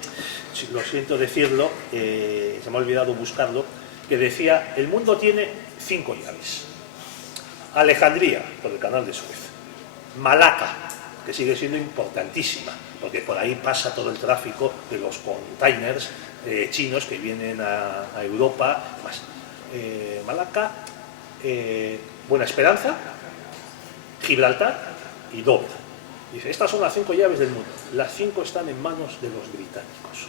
lo siento decirlo, se me ha olvidado buscarlo, que decía, el mundo tiene 5 llaves. Alejandría, por el canal de Suez. Malaca, que sigue siendo importantísima, porque por ahí pasa todo el tráfico de los containers chinos que vienen a Europa, más Malaca, Buena Esperanza, Gibraltar y Dover. Dice, estas son las 5 llaves del mundo. Las 5 están en manos de los británicos.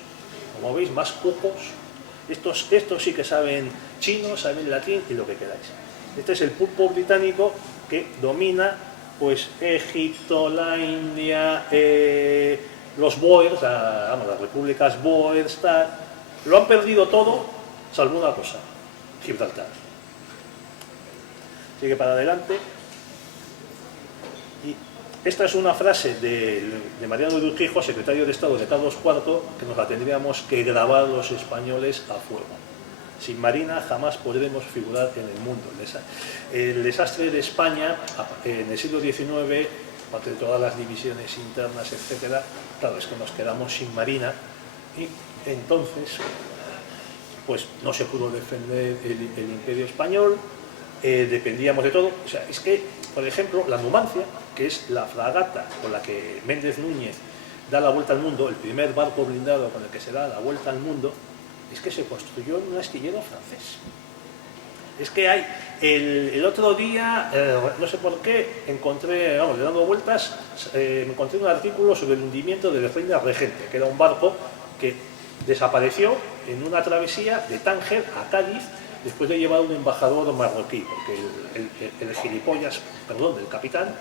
Como veis, más cucos. Estos sí que saben chino, saben latín y lo que queráis. Este es el pulpo británico que domina pues Egipto, la India, los Boers, las repúblicas Boers, tal. Lo han perdido todo, salvo una cosa, Gibraltar. Sigue para adelante. Y esta es una frase de Mariano de Urquijo, secretario de Estado de Carlos IV, que nos la tendríamos que grabar los españoles a fuego. Sin Marina jamás podremos figurar en el mundo. El desastre de España en el siglo XIX, aparte de todas las divisiones internas, etcétera, claro, es que nos quedamos sin Marina y entonces pues no se pudo defender el Imperio Español, dependíamos de todo. O sea, es que, por ejemplo, la Numancia, que es la fragata con la que Méndez Núñez da la vuelta al mundo, el primer barco blindado con el que se da la vuelta al mundo, es que se construyó en un astillero francés. Es que hay, el otro día, no sé por qué, encontré, dando vueltas, me encontré un artículo sobre el hundimiento de la Reina Regente, que era un barco que desapareció en una travesía de Tánger a Cádiz después de llevar un embajador marroquí, porque el gilipollas, perdón, del capitán,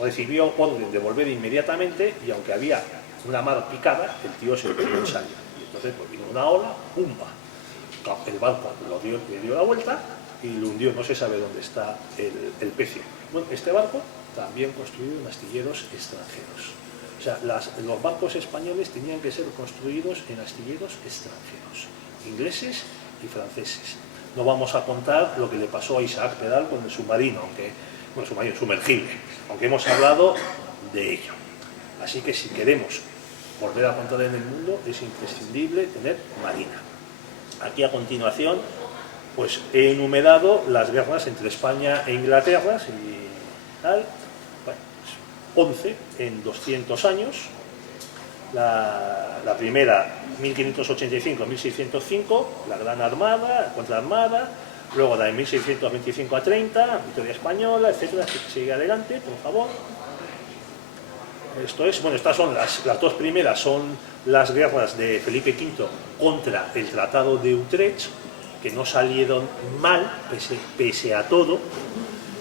recibió orden de volver inmediatamente y aunque había una mar picada, el tío se perdió en salir. Entonces pues, vino una ola, ¡pumba! El barco le dio la vuelta y lo hundió, no se sabe dónde está el pecio. Bueno, este barco también construido en astilleros extranjeros. O sea, los barcos españoles tenían que ser construidos en astilleros extranjeros, ingleses y franceses. No vamos a contar lo que le pasó a Isaac Peral con el submarino, submarino sumergible, aunque hemos hablado de ello. Así que si queremos volver a contar en el mundo, es imprescindible tener marina. Aquí a continuación, pues he enumerado las guerras entre España e Inglaterra, y tal, bueno, pues 11 en 200 años. La primera, 1585-1605, la Gran Armada, Contraarmada, luego la de 1625 a 30, Victoria Española, etcétera. Sigue adelante, por favor. Esto es, bueno, estas son las dos primeras, son las guerras de Felipe V contra el Tratado de Utrecht, que no salieron mal, pese a todo,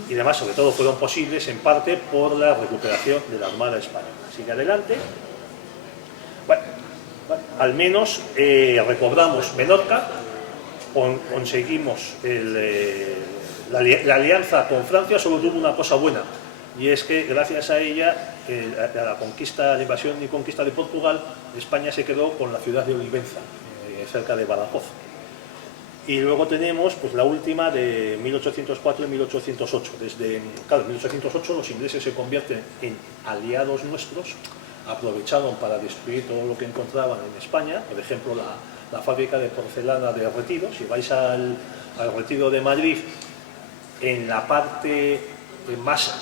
y además, sobre todo, fueron posibles en parte por la recuperación de la Armada Española. Sigue adelante. Bueno, al menos recobramos Menorca, conseguimos la alianza con Francia. Solo tuvo una cosa buena, y es que gracias a ella, a la conquista, la invasión y conquista de Portugal, España se quedó con la ciudad de Olivenza, cerca de Badajoz. Y luego tenemos pues, la última de 1804 y 1808. Desde, claro, en 1808 los ingleses se convierten en aliados nuestros, aprovecharon para destruir todo lo que encontraban en España, por ejemplo la fábrica de porcelana de Retiro. Si vais al Retiro de Madrid, en la parte más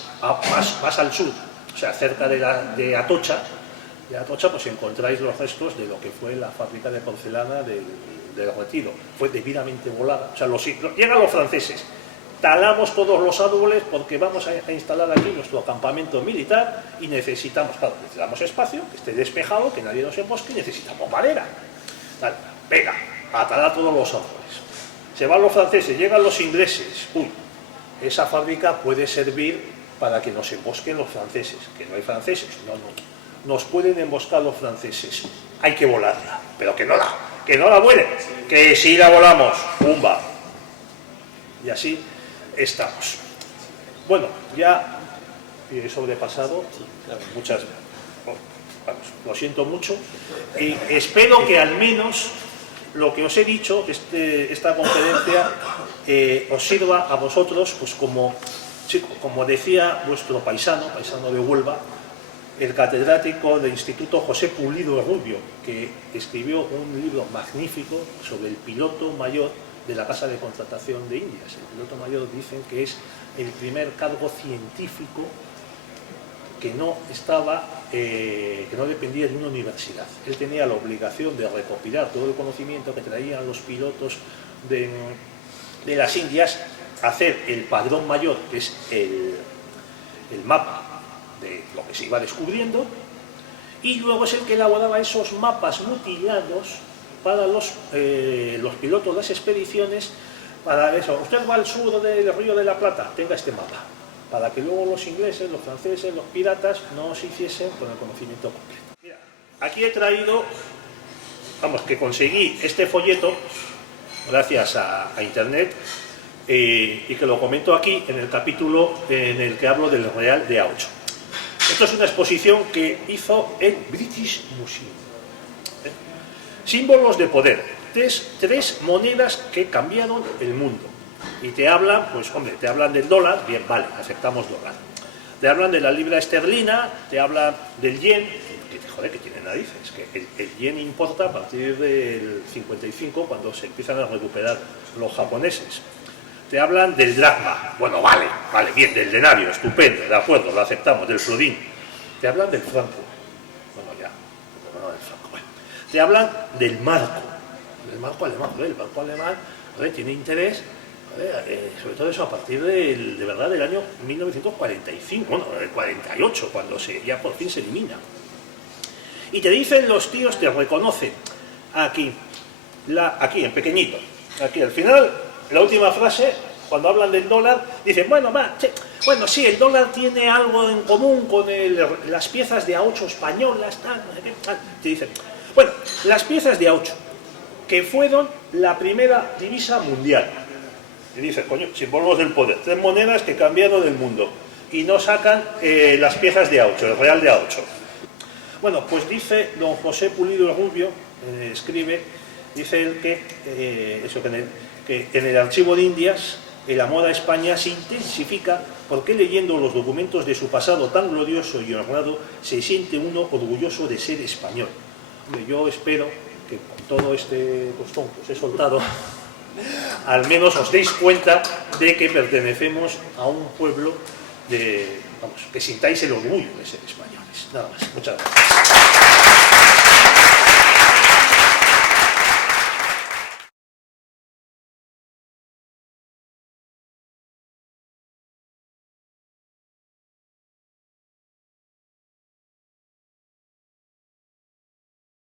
al sur, o sea, cerca de Atocha, pues encontráis los restos de lo que fue la fábrica de porcelana del Retiro. Fue debidamente volada. O sea, llegan los franceses, talamos todos los árboles porque vamos a instalar aquí nuestro campamento militar y necesitamos espacio, que esté despejado, que nadie nos embosque, y necesitamos madera. Vale, venga, a talar todos los árboles. Se van los franceses, llegan los ingleses. Uy, esa fábrica puede servir para que nos embosquen los franceses. Que no hay franceses, no. Nos pueden emboscar los franceses. Hay que volarla, pero que no la vuelen, que si la volamos, ¡pumba! Y así estamos. Bueno, ya he sobrepasado muchas. Lo siento mucho. Y espero que al menos lo que os he dicho, esta conferencia, os sirva a vosotros, pues como decía vuestro paisano de Huelva, el catedrático del Instituto José Pulido Rubio, que escribió un libro magnífico sobre el piloto mayor de la Casa de Contratación de Indias. El piloto mayor dicen que es el primer cargo científico que no estaba, que no dependía de una universidad. Él tenía la obligación de recopilar todo el conocimiento que traían los pilotos de las Indias, hacer el padrón mayor, que es el mapa de lo que se iba descubriendo, y luego es el que elaboraba esos mapas mutilados para los pilotos de las expediciones. Para eso, usted va al sur del Río de la Plata, tenga este mapa, para que luego los ingleses, los franceses, los piratas no se hiciesen con el conocimiento completo. Mira, aquí he traído, vamos, que conseguí este folleto gracias a internet, y que lo comento aquí en el capítulo en el que hablo del Real de A8. Esto es una exposición que hizo el British Museum. Símbolos de poder. Tres monedas que cambiaron el mundo. Y te hablan, pues hombre, te hablan del dólar, bien, vale, aceptamos dólar. Te hablan de la libra esterlina, te hablan del yen, que tiene narices, que el yen importa a partir del 55, cuando se empiezan a recuperar los japoneses. Te hablan del dracma, bueno, vale, bien, del denario, estupendo, de acuerdo, lo aceptamos, del florín. Te hablan del franco, bueno, ya, no del franco, bueno. Te hablan del marco alemán, ¿vale? El marco alemán, ¿vale? Tiene interés, ¿vale? Sobre todo eso a partir de verdad del año 1945, bueno, del 48, cuando ya por fin se elimina. Y te dicen los tíos, te reconocen, aquí en pequeñito, aquí al final, la última frase, cuando hablan del dólar, dicen, bueno, sí, el dólar tiene algo en común con las piezas de A8 españolas, tal. Te dicen, bueno, las piezas de A8, que fueron la primera divisa mundial. Y dicen, coño, símbolos del poder, 3 monedas que cambiaron el mundo. Y no sacan las piezas de A8, el real de A8. Bueno, pues dice don José Pulido Rubio, escribe, dice él que en el archivo de Indias el amor a España se intensifica porque leyendo los documentos de su pasado tan glorioso y honrado se siente uno orgulloso de ser español. Hombre, yo espero que con todo este costón que os he soltado, al menos os deis cuenta de que pertenecemos a un pueblo que sintáis el orgullo de ser españoles. Nada más. Muchas gracias.